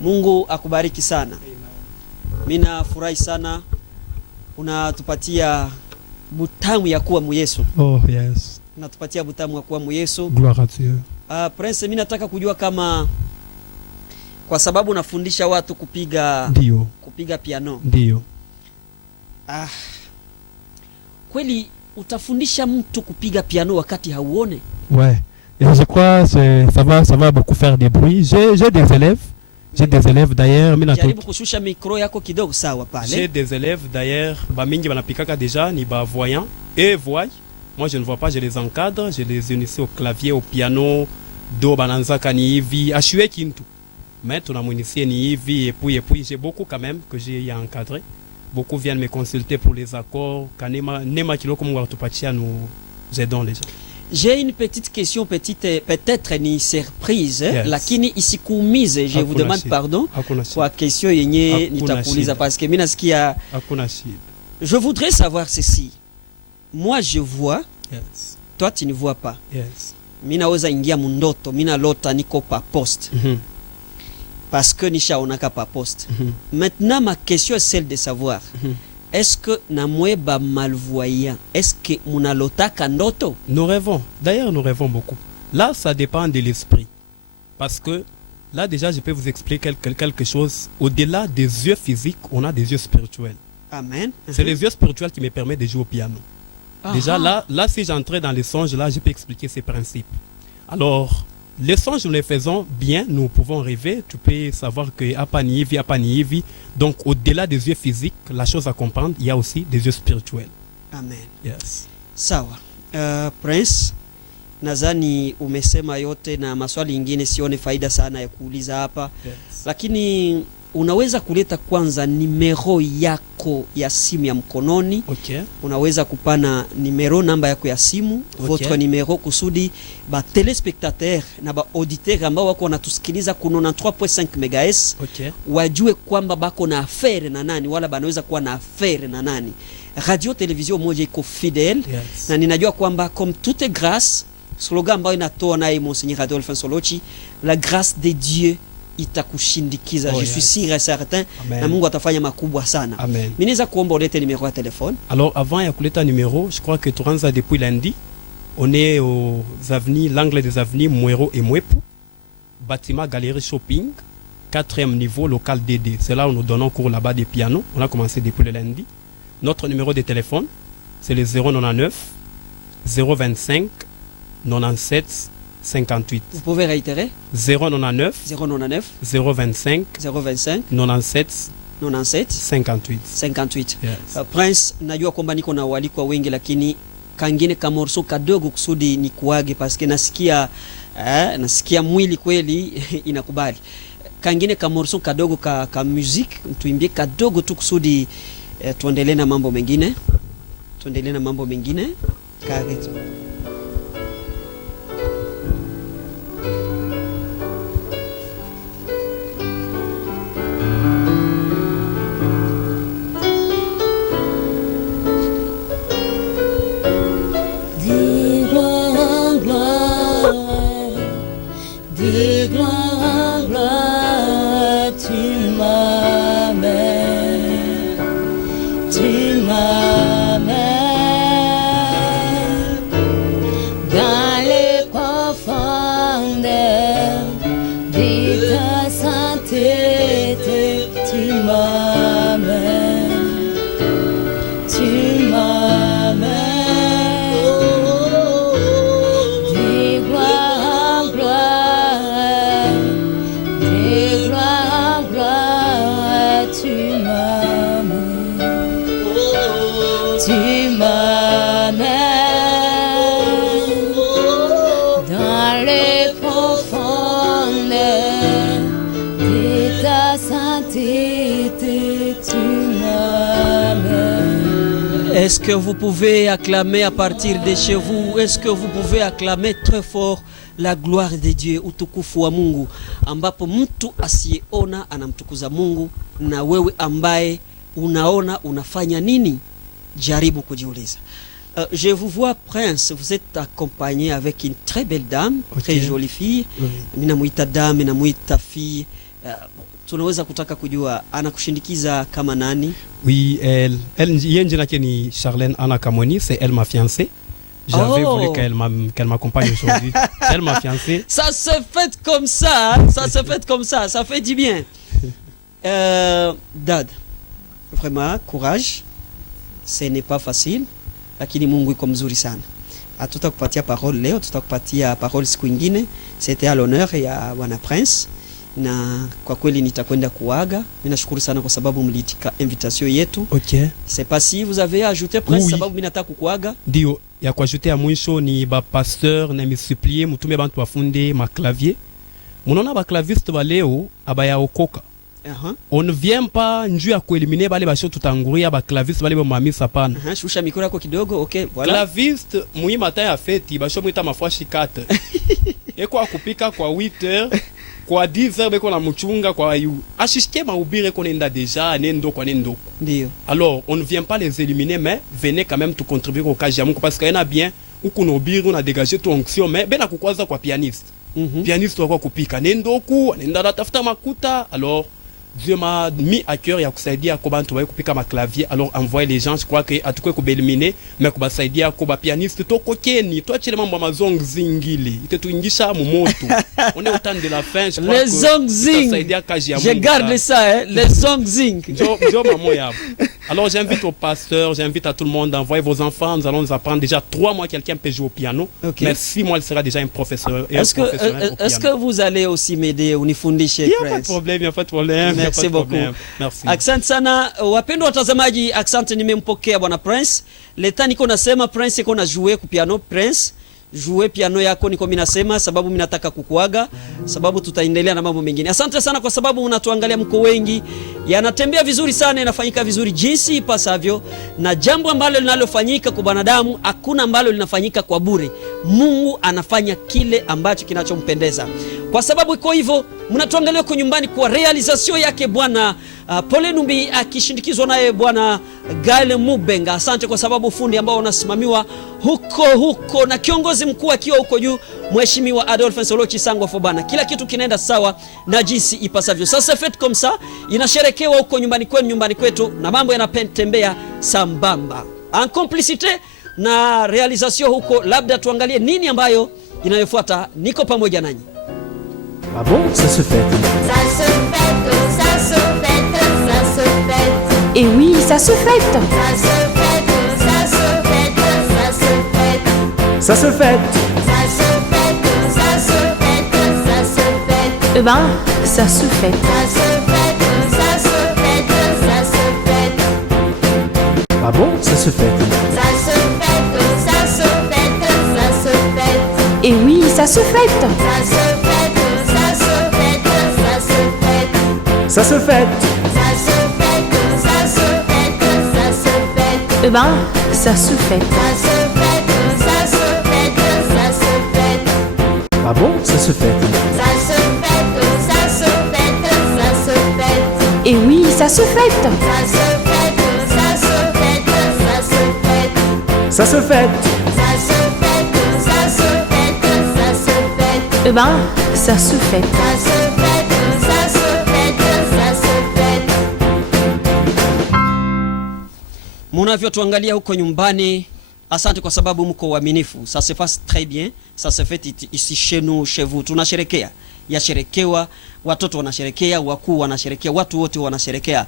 Mungu akubariki sana. Mimi nafurahi sana unatupatia butamu ya kuwa muyesu. Oh yes. Unatupatia butamu ya kuwa muyesu. Gloire à Dieu. Prince, mimi nataka kujua kama kwa sababu unafundisha watu kupiga piano. Ndio. Kweli utafundisha mtu kupiga piano wakati hauone? Ouais. Et je crois que ça va beaucoup faire des bruits. J'ai des élèves. J'ai des élèves d'ailleurs. Jaribu kushusha micro yako kidogo sawa pale. J'ai des élèves d'ailleurs. Bamingi banapikaka déjà ni ba voyant et voient. Moi je ne vois pas, je les encadre, je les initie au clavier, au piano, do bananzaka ni hivi, ashue kintu. Mais tunamunisie ni hivi et puis j'ai beaucoup quand même que j'ai encadré. Beaucoup viennent me consulter pour les accords. Kanema nema kiloko mungu atupatia nous aidons les gens. J'ai une petite question, peut-être ni surprise, lakini isikuumize. Je vous demande pardon kwa question yenye nitakuuliza parce que mimi nasikia. Je voudrais savoir ceci. Moi je vois, toi tu ne vois pas. Mimi naweza ingia mundoto, mimi nalota niko pa poste. Parce que nishaonaka pa poste. Maintenant ma question est celle de savoir. Est-ce que namweba malvoyant, est-ce que munalotaka ndoto? Nous rêvons. D'ailleurs, nous rêvons beaucoup. Là, ça dépend de l'esprit. Parce que là, déjà, je peux vous expliquer quelque chose. Au-delà des yeux physiques, on a des yeux spirituels. Amen. C'est les yeux spirituels qui me permettent de jouer au piano. Déjà, là, si j'entrais dans les songes, là, je peux expliquer ces principes. Alors, les songes, nous les faisons bien, nous pouvons rêver. Tu peux savoir que apaniivi. Donc, au-delà des yeux physiques, la chose à comprendre, il y a aussi des yeux spirituels. Amen. Yes. Sawa. Prince, nadhani umesema yote na maswali ingine sione faida sana ya kuuliza hapa. Lakini unaweza kuleta kwanza nimero yako ya simu ya mkononi. Unaweza kupana nimero namba yako ya simu, votre nimero kusudi ba telespectateur na ba auditeur ambao wako wanatusikiliza ku 93.5 MHz wajue kwamba bako na affaire na nani wala banaweza kuwa na affaire na nani. Radio Television moja iko fidèle na ninajua kwamba comme tout est grâce, slogan ambayo inatoa naye Monseigneur Adolphe Nsolochi, la grâce de Dieu itakushindikiza. Je suis sûr et certain na Mungu atafanya makubwa sana. Amen. Mineza kuomba ulete numéro de téléphone. Alors avant ya kuleta numéro, je crois que tuanza depuis lundi. On est aux avenues, l'angle des avenues Mwero et Mwepu, bâtiment Galerie Shopping, 4e niveau, local DD. C'est là où nous donnons cours là-bas des pianos. On a commencé depuis le lundi. Notre numéro de téléphone, c'est le 099 025 97 58. Vous pouvez réitérer? 099 025 97 58. Prince, najua kwamba niko na walikwa wengi lakini kangine kamorso kadogo kusudi ni kuage paske nasikia mwili kweli inakubali. Kangine kamorso kadogo ka music tuimbie kadogo tu kusudi tuendelee na mambo mengine. Karibu. Est-ce que vous pouvez acclamer à partir de chez vous? Est-ce que vous pouvez acclamer très fort la gloire de Dieu, utukufu wa Mungu, ambapo mtu asiyeona anamtukuza Mungu? Na wewe ambaye unaona unafanya nini? Jaribu kujiuliza. Je vous vois, Prince, vous êtes accompagné avec une très belle dame, très jolie fille. Minamuita dame, minamuita fille. Tunaweza kutaka kujua anakushindikiza kama nani? Oui, elle yeye jina ni Charlène Anna Kamoni, c'est elle ma fiancée. J'avais voulu qu'elle m'accompagne aujourd'hui. Elle m'a fiancée. Ça se fait comme ça, ça se fait comme ça fait du bien. Dad, vraiment courage. Ce n'est pas facile, lakini Mungu iko mzuri sana. Hatutakupatia parole leo, tutakupatia parole siku nyingine. C'était à l'honneur ya Bwana Prince. Na kwa kweli nitakwenda kuaga. Ninashukuru sana kwa sababu mliitika invitation yetu. OK. C'est pas si vous avez ajouté Prince, oui. Sababu mimi nataka kukuaga. Ndio, ya kuajouter ya mwisho ni ba pasteur na misupplier mutume bantu bafunde ma clavier. Munaona ba claviste ba leo abaya okoka. On ne vient pas njuu ya kuelimine bale basho tutanguria ba claviste bale bomamisa pana. Shusha mikoro yako kidogo. OK, voilà. Claviste muhimu ta ya feti basho muita mafashi 4. Eko akupika kwa 8h. Kwa 10h beko na mchunga kwa yu. Ashishike mahubiri ko nenda déjà nendo kwa nendo. Ndio. Alors, on ne vient pas les éliminer, mais venez quand même tout contribuer au cas Mungu parce qu'il y en a bien ou qu'on obire on a dégagé ton onction mais ben akukwaza kwa pianiste. Pianiste kwa kupika nendo ku nenda tafuta makuta. Alors Dieu m'a mis à cœur ya kusaidia ko bantu ba kupika ma clavier. Alors envoyer les gens, je crois que atukwe ko beliminer mais ko basaidia ko ba pianiste to kokeni to chile mambo mazong zingili itetuingisha mu moto. On est au temps de la fin, je crois les zong zing. Je garde ça les zong zing. Alors j'invite aux pasteurs, j'invite à tout le monde d'envoyer vos enfants, nous allons nous apprendre déjà 3 mois quelqu'un peut jouer au piano. Okay. Mais 6 mois il sera déjà un professeur. Est-ce que vous allez aussi m'aider unifundishe? Il n'y a pas de problème, il n'y a pas de problème. Merci beaucoup. Merci. Asante sana wapendwa watazamaji, asante nimempokea Bwana Prince. Leta niko nasema Prince iko na jouer ku piano. Prince jouer piano yako niko mimi nasema sababu mimi nataka kukuaga, sababu tutaendelea na mambo mengine. Asante sana kwa sababu unatuangalia mko wengi. Yanatembea vizuri sana, inafanyika vizuri jinsi ipasavyo, na jambo ambalo linalofanyika kwa wanadamu hakuna ambalo linafanyika kwa bure. Mungu anafanya kile ambacho kinachompendeza. Kwa sababu iko hivyo, mnatuangalia kwa nyumbani kwa realization yake Bwana Pole Numbi akishindikizwa naye Bwana Gael Mubenga. Asante kwa sababu fundi ambao unasimamiwa huko na kiongozi mkuu akiwa huko juu Mheshimiwa Adolphe Nsolochi Sangwa Fobana. Kila kitu kinaenda sawa na jinsi ipasavyo. Sasa fete comme ça inasherekewa huko nyumbani kwenu, nyumbani kwetu, na mambo yanatembea sambamba. En complicité na realization huko, labda tuangalie nini ambayo inayofuata. Niko pamoja nanyi. Ah bon, ça se fête. Ça se fête, ça se fête, ça se fête. Et oui, ça se fête. Ça se fête, ça se fête, ça se fête. Ça se fête. Ça se fête, ça se fête, ça se fête. Eh ben, ça se fête. Ça se fête, ça se fête, ça se fête. Ah bon, ça se fête. Ça se fête, ça se fête, ça se fête. Et oui, ça se fête. Ça se fête, ça se fête, ça se fête. Ça se fête. Ça se fête, ça se fête, ça se fête. Eh ben, ça se fête. Ça se fête, ça se fête, ça se fête. Ah bon, ça se fête. Ça se fête, ça se fête, ça se fête. Et oui, ça se fête. Ça se fête, ça se fête, ça se fête. Ça se fête. Ça se fête, ça se fête, ça se fête. Eh ben, ça se fête. Ça se fête, ça se fête, ça se fête. Munavyotuangalia huko nyumbani, asante kwa sababu mko waaminifu. Ça se passe très bien, ça se fait ici chez nous, chez vous. Tunasherekea, yasherekewa, watoto wanasherekea, wakuu wanasherekea, watu wote wanasherekea.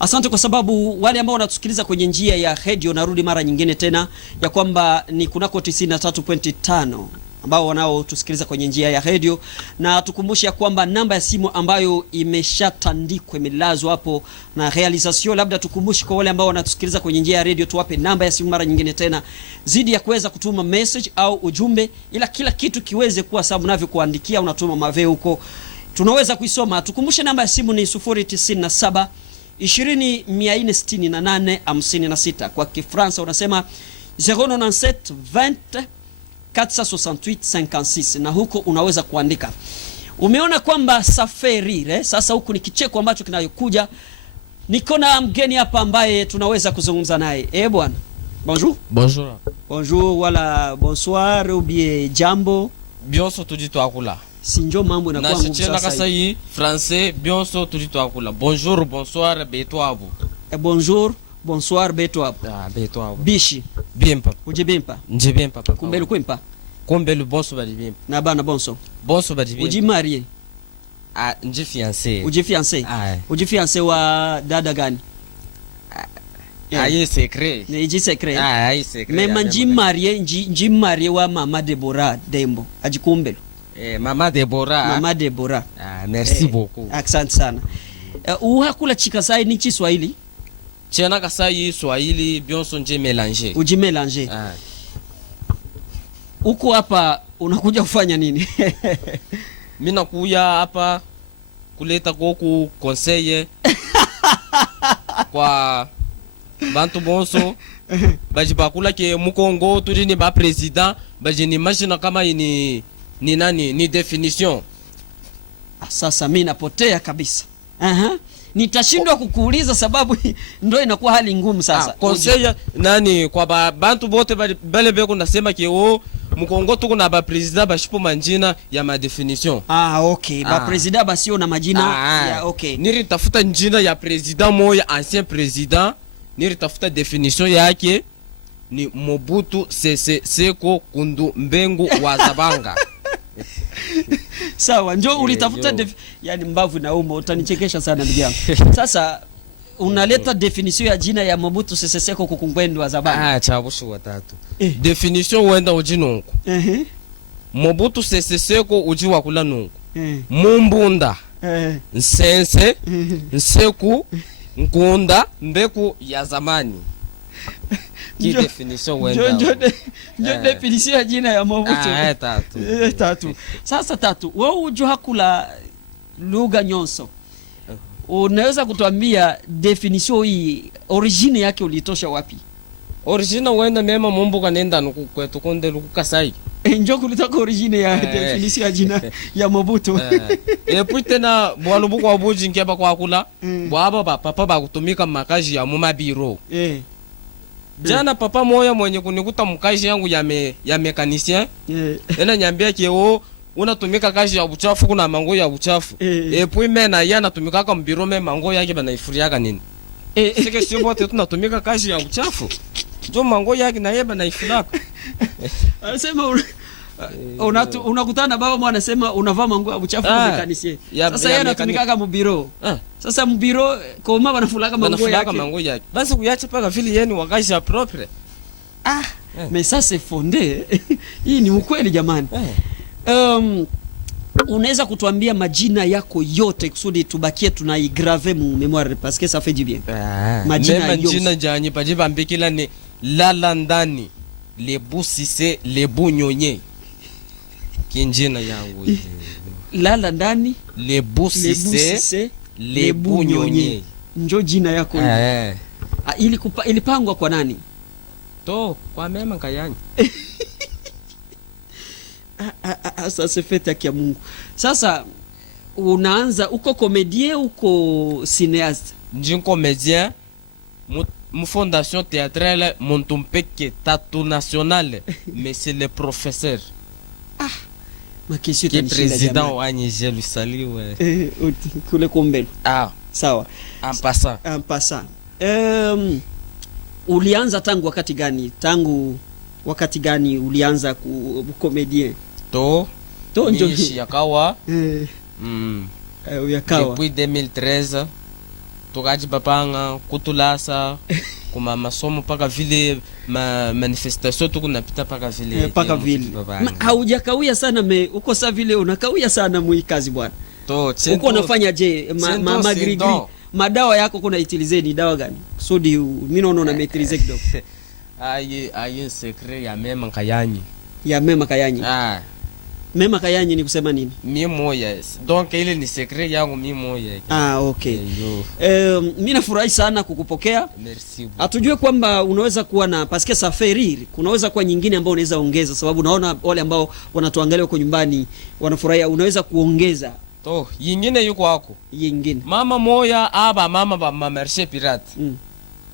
Asante kwa sababu wale ambao wanatusikiliza kwenye njia ya radio, narudi mara nyingine tena ya kwamba ni kunako 93.5 ambao wanao tusikiliza kwenye njia ya radio, na tukumbushe ya kwamba namba ya simu ambayo imeshatandikwa imelazwa hapo na realization. Labda tukumbushe kwa wale ambao wanatusikiliza kwenye njia ya radio, tuwape namba ya simu mara nyingine tena zidi ya kuweza kutuma message au ujumbe, ila kila kitu kiweze kuwa sababu navyokuandikia unatuma maveo huko tunaweza kuisoma. Tukumbushe namba ya simu ni 097 20 kwa Kifaransa unasema 097 20 468 56, na huko unaweza kuandika. Umeona kwamba safari sasa huku ni kicheko ambacho kinayokuja. Niko na mgeni hapa ambaye tunaweza kuzungumza naye. Bwana. Bonjour. Bonjour. Bonjour wala bonsoir ou bien jambo. Bionso tudito akula. Sinjo mambo na kwa nguvu sasa. Na kasai français bionso tudito akula. Bonjour, bonsoir beto abu. Bonjour, bonsoir beto abu. Ah, beto abu. Bishi. Bien pa. Uje bien pa. Nje bien pa. Kumbelu kwempa. Kumbelu bonso bali bien. Na bana bonso. Bonso bali bien. Uji marié. Ah, nje fiancé. Uji fiancé. Ah. Uji fiancé wa dada gani? Aye secret. Ne iji secret. Ah, aye secret. Mema nji marié wa mama Deborah Dembo. Aji kumbelu. Mama Deborah. Mama Deborah. Ah, merci beaucoup. Asante sana. Uhakula chikasai ni Kiswahili? Chena kasai Swahili bionso nje mélanger. Uji mélanger. Ah. Uko hapa unakuja kufanya nini? Mimi nakuja hapa kuleta koku conseiller kwa bantu bonso baji bakula ke mukongo turi ni ba president baji ni mashina kama ni nani ni definition. Sasa mimi napotea kabisa. Nitashindwa kukuuliza sababu ndio inakuwa hali ngumu sasa. Conseiller nani kwa bantu bote bale beko nasema ke mukongo tuko na ba president bashipo manjina ya ma definition. Okay. Ba president basio na majina ya okay. Niri tafuta njina ya president moya ancien president, niri tafuta definition yake ni Mobutu Sese Seko Kundu Mbengu wa Zabanga. Sawa, njoo ulitafuta yani mbavu na umo utanichekesha sana ndugu yangu. Sasa unaleta definition ya jina ya Mobutu Sese Seko Kukungwendu wa Zabanga. Chabushu watatu. Definition wenda ujinungu. Mobutu Sese Seko uji wakula nungu. Mumbunda. Nsense. Nseku. Nkunda. Mbeku ya zamani. Ki definition wenda. Njo definition ya jina ya Mobutu. Tatu. Sasa tatu. Wewe uju hakula lugha nyonso. Unaweza kutuambia definition hii origine yake ulitosha wapi? Origine wenda mema mumbu kanenda kwetu konde lukasai. Njoo kulitaka origine ya definition ya jina ya Mobutu. Puis tena bwalubu kwa buji nkeba kwa kula. Bwaba papa bakutumika makaji ya mumabiro. Jana papa moya mwenye kunikuta mkaji yangu ya mekanisien. Ena nyambia ke unatumika kazi ya uchafu kuna mango ya uchafu. Puis mena yana tumika kama mbiro me mango yake banaifuria nini? Sike sio bote tunatumika kazi ya uchafu. Jo mango yake na yeba naifuraka. Anasema unakutana baba mwana anasema unavaa mango ya uchafu kwa mekanisien. Sasa yeye anatumika kama mbiro. Sasa mbiro koma banafulaka mango yake. Basi kuyacha paka vile yeni wakazi ya propre. Mais ça c'est fondé. Hii ni ukweli jamani. Unaweza kutuambia majina yako yote kusudi tubakie tunaigrave mu memoire parce que ça fait du bien. Majina jani paje bambikila ni lala ndani Lebu Sise Lebu Nyonye. Kinjina yangu hizi. Lala ndani Lebu Sise Lebu Nyonye. Njo jina yako hivi. Ilipangwa kwa nani? To kwa mema kayanyi. Sasa fete ya Mungu. Sasa unaanza uko comédien uko cinéaste? Njin comédien mu fondation théâtrale Montumpeke Tatu Nationale mais c'est le professeur. Ma question qui est président wa Niger lui salue kule Kombelo. Sawa. En passant. Ulianza tangu wakati gani? Tangu wakati gani ulianza ku comédien? To njo yakawa yakawa depuis 2013 tukaji papanga kutulasa kuma masomo paka vile manifestation tukunapita paka vile haujakawia sana uko sa vile unakawia sana mwi kazi bwana. Uko unafanya je magrigri madawa yako kuna utilize ni dawa gani? Sodi mimi naona una maîtriser kidogo. Aye secret ya mema kayanyi. Mema kayanyi ni kusema nini? Mimi moya. Donc ile ni secret yangu mimi moya. Okay. Mimi nafurahi sana kukupokea. Merci. Atujue kwamba unaweza kuwa na parce que ça fait rire. Kunaweza kuwa nyingine ambao unaweza ongeza sababu naona wale ambao wanatuangalia huko nyumbani wanafurahia, unaweza kuongeza. To yingine yuko wako. Yingine. Mama moya aba mama ba marché pirate.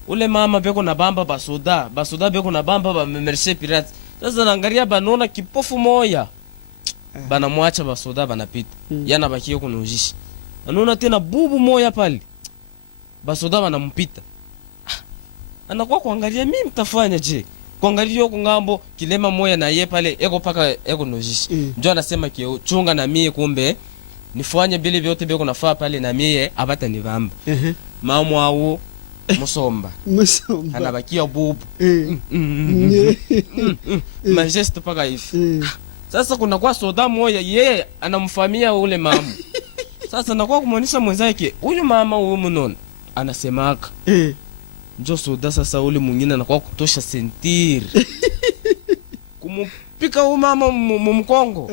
ule mama beko na bamba basoda beko na bamba ba merce pirate. Sasa naangalia banona kipofu moya banamwacha basoda banapita yana bakia kunujisha anaona tena bubu moya pale basoda banampita anakuwa kuangalia mimi mtafanya je kuangalia huko ngambo kilema moya na yeye pale eko paka eko nujisha ndio anasema kio chunga na mie kumbe nifanye bile vyote beko nafaa pale na mie abata nivamba mama wao musomba anabakia bubu majeste paka hivi. Sasa kuna kwa soda moja yeye anamfamia ule mama. Sasa nakuwa kumwonyesha mwenzake huyu mama huyu mnono anasemaka njo soda. Sasa ule mwingine anakuwa kutosha sentiri kumupika huyu mama mkongo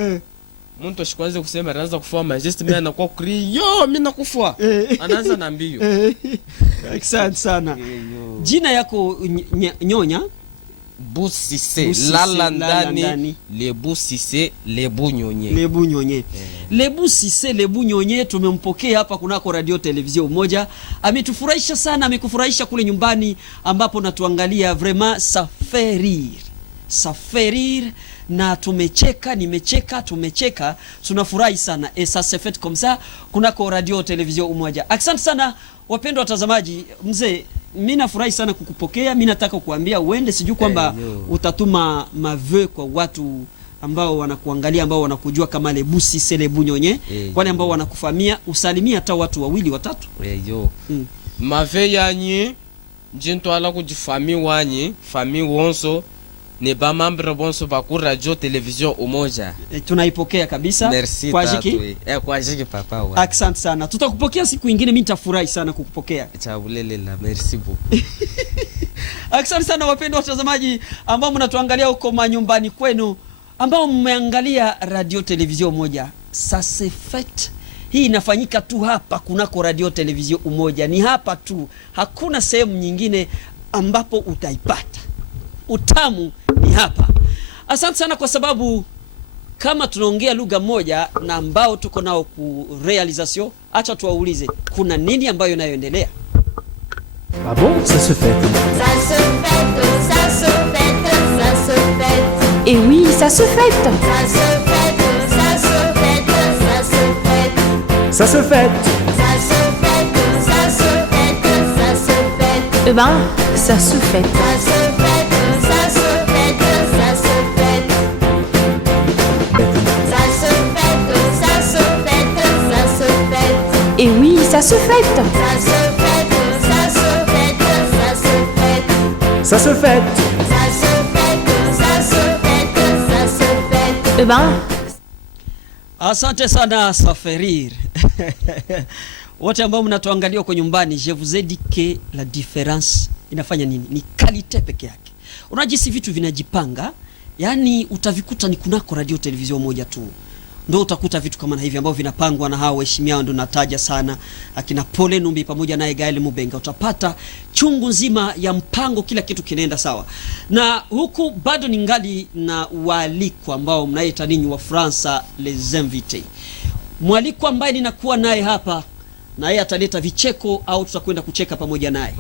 mtu ashikwanze kusema anaanza kufua majeste mimi anakuwa kri yo mimi nakufua anaanza na mbio. Asante sana. Jina yako nyonya Busise lala ndani Lebu Sise Lebu Nyonye. Lebu Nyonye. Lebu Sise Lebu Nyonye tumempokea hapa kunako radio televizio moja. Ametufurahisha sana, amekufurahisha kule nyumbani ambapo natuangalia vraiment saferir na tumecheka, nimecheka, tumecheka, tunafurahi sana. Et ça se fait comme ça kunako radio televizio umoja. Asante sana wapendwa watazamaji. Mzee, mimi nafurahi sana kukupokea. Mimi nataka kukuambia uende, sijui kwamba utatuma maveu kwa watu ambao wanakuangalia, ambao wanakujua kama Lebu Sise Lebu Nyonye, wale ambao wanakufamia, usalimia hata watu wawili watatu. Maveu yanyi njinto ala kujifami wanyi fami wonso ne ba membre bonso ba ku radio television umoja. Tunaipokea kabisa. Merci kwa jiki. Kwa jiki papa wa. Asante sana. Tutakupokea siku nyingine, mimi nitafurahi sana kukupokea. Chabulele la merci beaucoup. Asante sana wapendwa watazamaji ambao mnatuangalia huko manyumbani kwenu, ambao mmeangalia radio television umoja. Ça se fait. Hii inafanyika tu hapa kunako radio television umoja. Ni hapa tu. Hakuna sehemu nyingine ambapo utaipata. Utamu ni hapa. Asante sana kwa sababu kama tunaongea lugha moja na ambao tuko nao ku realisation, acha tuwaulize kuna nini ambayo inayoendelea. Ah bon, ça se fait. Ça se fête, ça se fête, ça se fête. Et oui, ça se fête. Ça se fête, ça se fête, ça se fête. Ça se fait. Ça se fête, ça se fête, ça se fête. Eh ben, ça se fête. Ça se fête, ça se fête, ça se fête. Ça se fête, ça se fête, ça se fête. Et oui, ça se fête. Ça se fête, ça se fête, ça se fête. Ça se fait. Ça se fête, ça se fête, ça se fête. Eh ben, Asante sana saferir. Wote ambao mnatuangalia kwa nyumbani, je vous ai dit que la différence inafanya nini? Ni qualité peke yake. Unajisi vitu vinajipanga, yani utavikuta ni kunako radio television moja tu. Ndio utakuta vitu kama na hivi ambao vinapangwa na hao waheshimiao, ndio nataja sana akina Pole Numbi pamoja na Gael Mubenga. Utapata chungu nzima ya mpango, kila kitu kinaenda sawa. Na huku bado ningali na waalikwa ambao mnaita ninyi wa Fransa les invités. Mwaliko ambaye ninakuwa naye hapa na yeye ataleta vicheko au tutakwenda kucheka pamoja naye.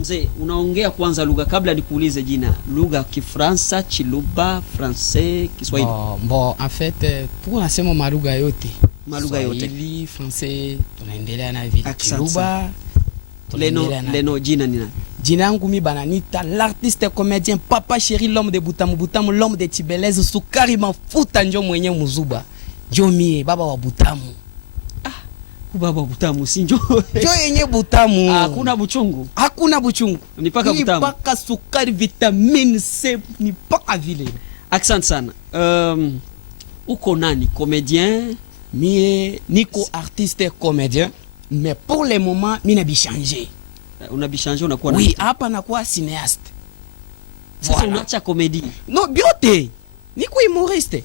Mzee, unaongea kwanza lugha kabla nikuulize jina. Lugha Kifransa, Chiluba, Français, Kiswahili? Bon, en fait, pour nasema malugha yote. Malugha yote. Kiswahili, Français, tunaendelea na vile Chiluba. Leno jina ni nani? Jina yangu mi bananita l'artiste comédien Papa Chéri, l'homme de Butamu Butamu, l'homme de Tibeleze, Sukari Mafuta njo mwenye Muzuba. Jo mie baba wa Butamu. Baba Butamu sinjo. Jo yenye Butamu. Hakuna buchungu. Hakuna buchungu. Ni paka Butamu. Ni paka sukari, vitamine C, ni paka vile. Asante sana. Uko nani? Comédien? Mie niko artiste comédien, mais pour le moment mimi nabichanger. Unabichanger unakuwa nani? Oui, hapa nakuwa cinéaste. Sasa unaacha comédie? No, biote. Niko humoriste.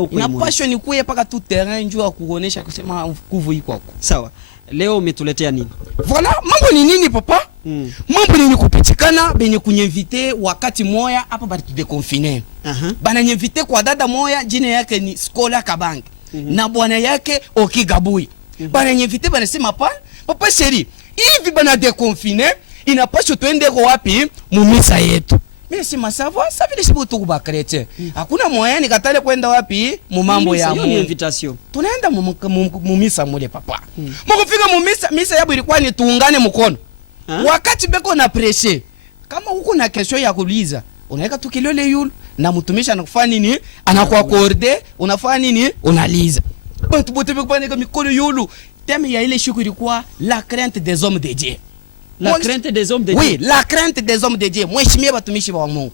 Uko na passion ni kuye paka tout terrain njoo kuonesha kusema kuvu iko kwako. Sawa. Leo umetuletea nini? Voilà, mambo ni nini papa? Mambo ni kupitikana benye kunyinvite wakati moya hapa bali tudeconfiner. Bana nyinvite kwa dada moya jina yake ni Skola Kabange. Na bwana yake Okigabui. Bana nyinvite bana sema papa Chéri, hivi bana deconfiner inapaswa tuendeko wapi mumisa yetu. Mimi sema sawa sasa vile sibu tuku ba chrétien. Hakuna moyen nikatale kwenda wapi mumambo ya Mungu. Ni invitation. Tunaenda mumisa mule papa. Mukufika mumisa yabu ilikuwa ni tuungane mkono. Wakati beko na pressure. Kama huko na kesho ya kuuliza, unaweka tu kilole yule na mtumisha anakufanya nini? Anakuakorde, unafanya nini? Unaliza. Batu bote beko panika mikono yulu. Thème ya ile siku ilikuwa la crainte des hommes de Dieu. La crainte des hommes de Dieu. Oui, la crainte des hommes de Dieu. Mheshimiwa batumishi wa Mungu.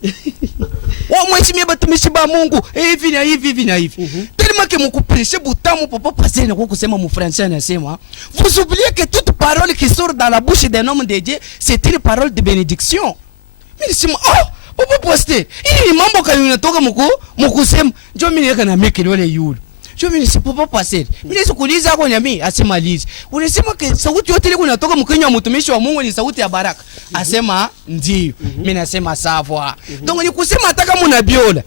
Mheshimiwa batumishi wa Mungu. Hivi na hivi. Tellement que mukupreshe butamu papa passer na kusema mu français anasema, vous oubliez que toute parole qui sort dans la bouche d'un homme de Dieu, c'est une parole de bénédiction. Mimi sema, papa passer. Hii mambo kani unatoka mukusema, njoo mimi nika na meke wale yule. Je me suis pas passer. Mimi sikuuliza kwa nyami asema lizi. Unasema ke sauti yote ile kunatoka mkinywa wa mtumishi wa Mungu ni sauti ya baraka. Asema ndio. Mimi nasema sawa. Donc ni kusema hata kama una biola.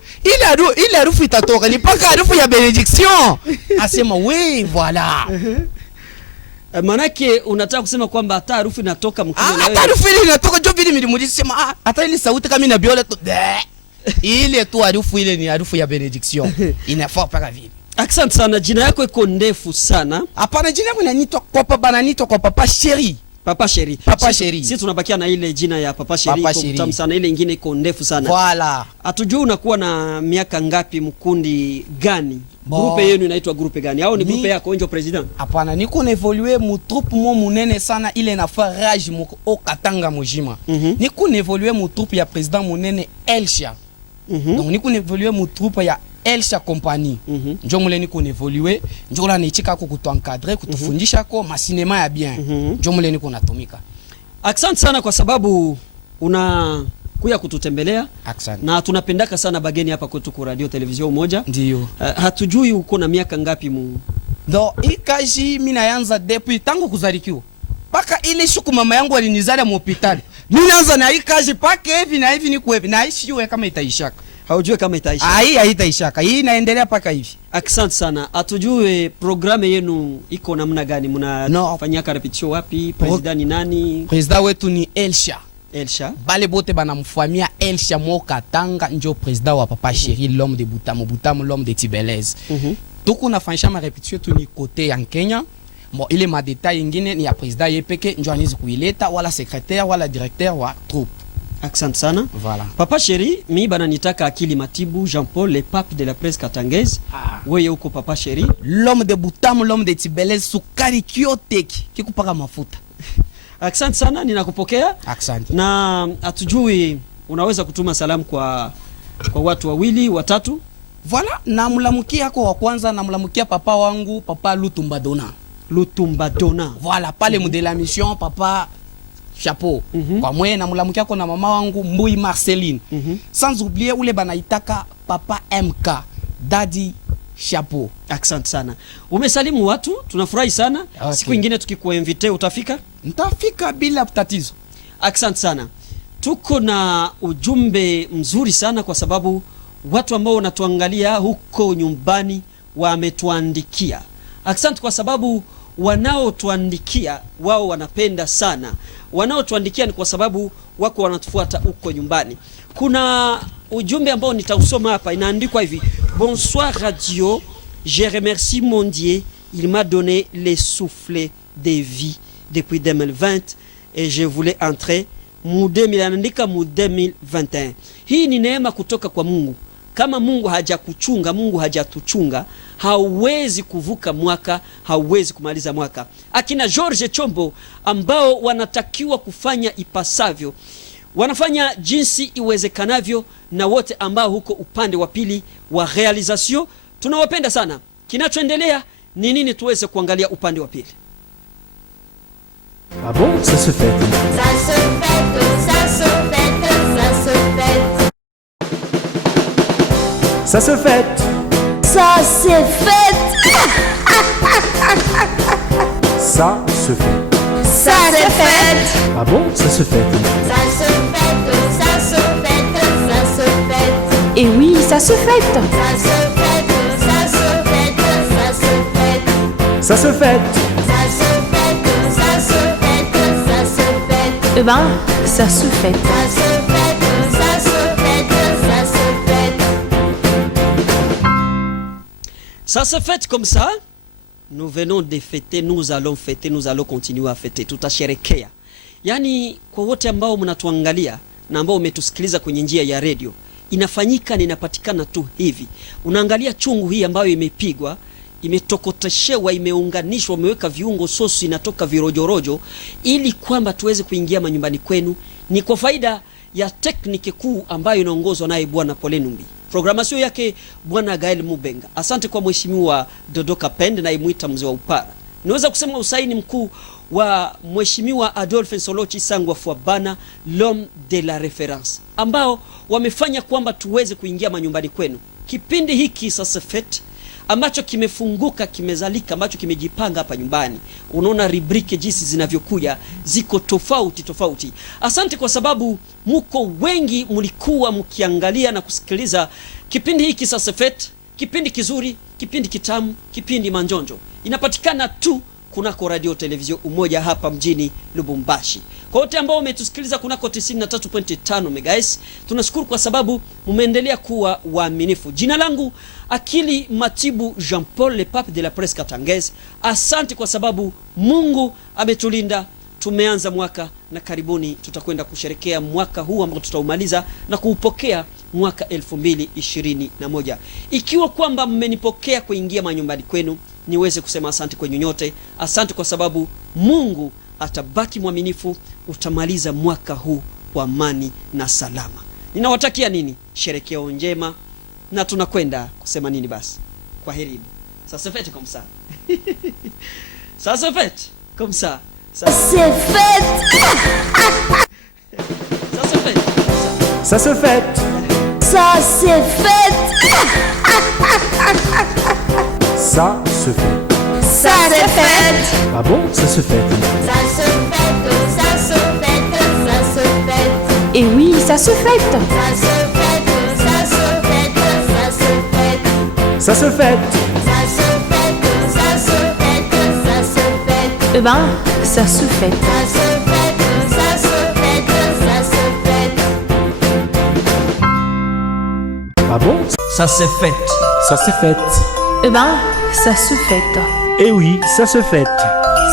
Ile harufu itatoka ni paka harufu ya benediction. Asema we voilà. Manake unataka kusema kwamba hata harufu inatoka mkinywa na wewe. Hata harufu ile inatoka jo vile mlimuliza sema hata ile sauti kama ina biola tu. Ile tu harufu ile ni harufu ya benediction. Inafaa paka vile. Asante sana, jina yako iko ndefu sana. Hapana, jina yangu inanitwa kwa Papa Chéri. Papa Chéri. Papa Chéri. Sisi tunabakia na ile jina ya Papa Chéri iko mtamu sana, ile nyingine iko ndefu sana. Voilà. Hatujui unakuwa na miaka ngapi, mkundi gani? Grupe yenu inaitwa grupe gani? Au ni grupe yako ndio president? Hapana, niko na evoluer mu troupe mo munene sana ile na farage mu Katanga mujima. Niko na evoluer mu troupe ya president munene Elsha. Donc niko na evoluer mu troupe ya Elsha compagnie. Njo mule niko evoluer, njo la nichika ko kutuencadrer, kutufundisha ko masinema ya bien. Njo mule niko natumika. Asante sana kwa sababu kuya kututembelea. Asante. Na tunapendaka sana bageni hapa kwetu kwa radio television Umoja. Ndio. Hatujui uko na miaka ngapi mu? Ndo ikaji mimi naanza depuis tangu kuzalikiwa. Paka ile siku mama yangu alinizala mu hospitali. Mimi naanza na ikaji paka hivi na hivi niko hivi. Na isiwe kama itaishaka. Haujue kama itaisha. Hii haitaishaka. Hii inaendelea paka hivi. Asante sana. Atujue programu yenu iko namna gani? Mnafanyia repetition wapi? President ni nani? President wetu ni Elsha. Elsha. Bale bote banamfamia Elsha mo Katanga njo president wa Papa Chéri, l'homme de Butamu, l'homme de Tibelez. Tuko nafanyisha ma repetition tu ni kote ya Kenya. Ile ma detail ingine ni ya president yepeke njo anizi kuileta wala secrétaire wala directeur wa troupe. Asante sana. Voilà. Papa Chéri, mi bana nitaka Akili Matibu, Jean-Paul, le pape de la presse katangaise. Wewe uko Papa Chéri, l'homme de Butamu, l'homme de Tibelez, sukari kioteki kikupaka mafuta. Asante sana, ninakupokea. Asante. Na atujui unaweza kutuma salamu kwa watu wawili, watatu? Voilà, namlamukia yako wa kwanza, namlamukia papa wangu, Papa Lutumbadona. Lutumbadona. Voilà, pale de la mission Papa Chapeau. Kwa mwe namlamukia kwa na mama wangu Mbui Marceline. Sans oublier ule banaitaka Papa MK, Daddy Chapeau. Asante sana. Umesalimu watu, tunafurahi sana. Okay. Siku nyingine tukikuinvite utafika? Nitafika bila tatizo. Asante sana. Tuko na ujumbe mzuri sana kwa sababu watu ambao wanatuangalia huko nyumbani wametuandikia. Asante kwa sababu wanaotuandikia wao wanapenda sana. Wanaotuandikia ni kwa sababu wako wanatufuata huko nyumbani. Kuna ujumbe ambao nitausoma hapa, inaandikwa hivi: Bonsoir radio, je remercie mon Dieu, il m'a donné les souffles de vie depuis 2020 et je voulais entrer mu 2021. Hii ni neema kutoka kwa Mungu. Kama Mungu hajakuchunga, Mungu hajatuchunga, hauwezi kuvuka mwaka, hauwezi kumaliza mwaka. Akina George Chombo ambao wanatakiwa kufanya ipasavyo, wanafanya jinsi iwezekanavyo, na wote ambao huko upande wa pili wa realisation, tunawapenda sana. Kinachoendelea ni nini? Tuweze kuangalia upande wa pili. Ah bon, ça se fait. Ça se fête, ça se fête, ça se fête. Ça se fête. Ça se fête. Ça se fait. Ça se fête. Ah bon, ça se fait. Ça se fête, ça se fête, ça se fête. Et oui, ça se fête. Ça se fête, ça se fête, ça se fête. Ça se fête. Ça se fête, ça se fête, ça se fête. Eh ben, ça se fête. Ça se fête, ça se fête, ça se fête. Ça se fête comme ça. Nous venons de fêter, nous allons fêter, nous allons continuer à fêter. Tutasherekea. Yani kwa wote ambao mnatuangalia na ambao umetusikiliza kwenye njia ya radio, inafanyika na inapatikana tu hivi. Unaangalia chungu hii ambayo imepigwa, imetokoteshewa, imeunganishwa, umeweka viungo, sosi inatoka virojorojo, ili kwamba tuweze kuingia manyumbani kwenu. Ni kwa faida ya tekniki kuu ambayo inaongozwa naye Bwana Polenumbi. Programasio yake Bwana Gael Mubenga. Asante kwa mheshimiwa Dodoka Pende na imuita mzee wa upara. Niweza kusema usaini mkuu wa mheshimiwa Adolphe Solochi Sangwa Fuabana, l'homme de la référence, ambao wamefanya kwamba tuweze kuingia manyumbani kwenu. Kipindi hiki sasa fete ambacho kimefunguka, kimezalika, ambacho kimejipanga hapa nyumbani. Unaona rubrike jinsi zinavyokuja ziko tofauti. Asante kwa sababu muko wengi mlikuwa mkiangalia na kusikiliza kipindi hiki sasa fete, kipindi kizuri, kipindi kitamu, kipindi manjonjo. Inapatikana tu kunako radio televizio Umoja hapa mjini Lubumbashi. Kwa wote ambao umetusikiliza kunako 93.5 MHz, tunashukuru kwa sababu mumeendelea kuwa waaminifu. Jina langu Akili Matibu Jean Paul, le pape de la presse katangaise. Asante kwa sababu Mungu ametulinda. Tumeanza mwaka na karibuni tutakwenda kusherekea mwaka huu ambao tutaumaliza na kuupokea mwaka 2021. Ikiwa kwamba mmenipokea kuingia manyumbani kwenu, niweze kusema asante kwenye nyote. Asante kwa sababu Mungu atabaki mwaminifu, utamaliza mwaka huu kwa amani na salama. Ninawatakia nini? Sherekeo njema, na tunakwenda kusema nini basi? Kwaherini. Ça se fait comme ça. Ça se fait comme ça. Ça se fait. Ça se fait. Ça se fête. Ça se fête. Ça se fait. Ça se fête. Ah bon? Ça se fête. Ça se fête, ça se fête, ça se fête. Et oui, ça se fête. Ça se fête, ça se fête, ça se fête. Ça se fête. Ça se fête, ça se fête, ça se fête. Eh ben, ça se fête. Ça se fête, ça se fête, ça se fête. Ah bon? Ça se fête. Ça se fête. Eh ben, ça se fête. Eh oui, ça se fête.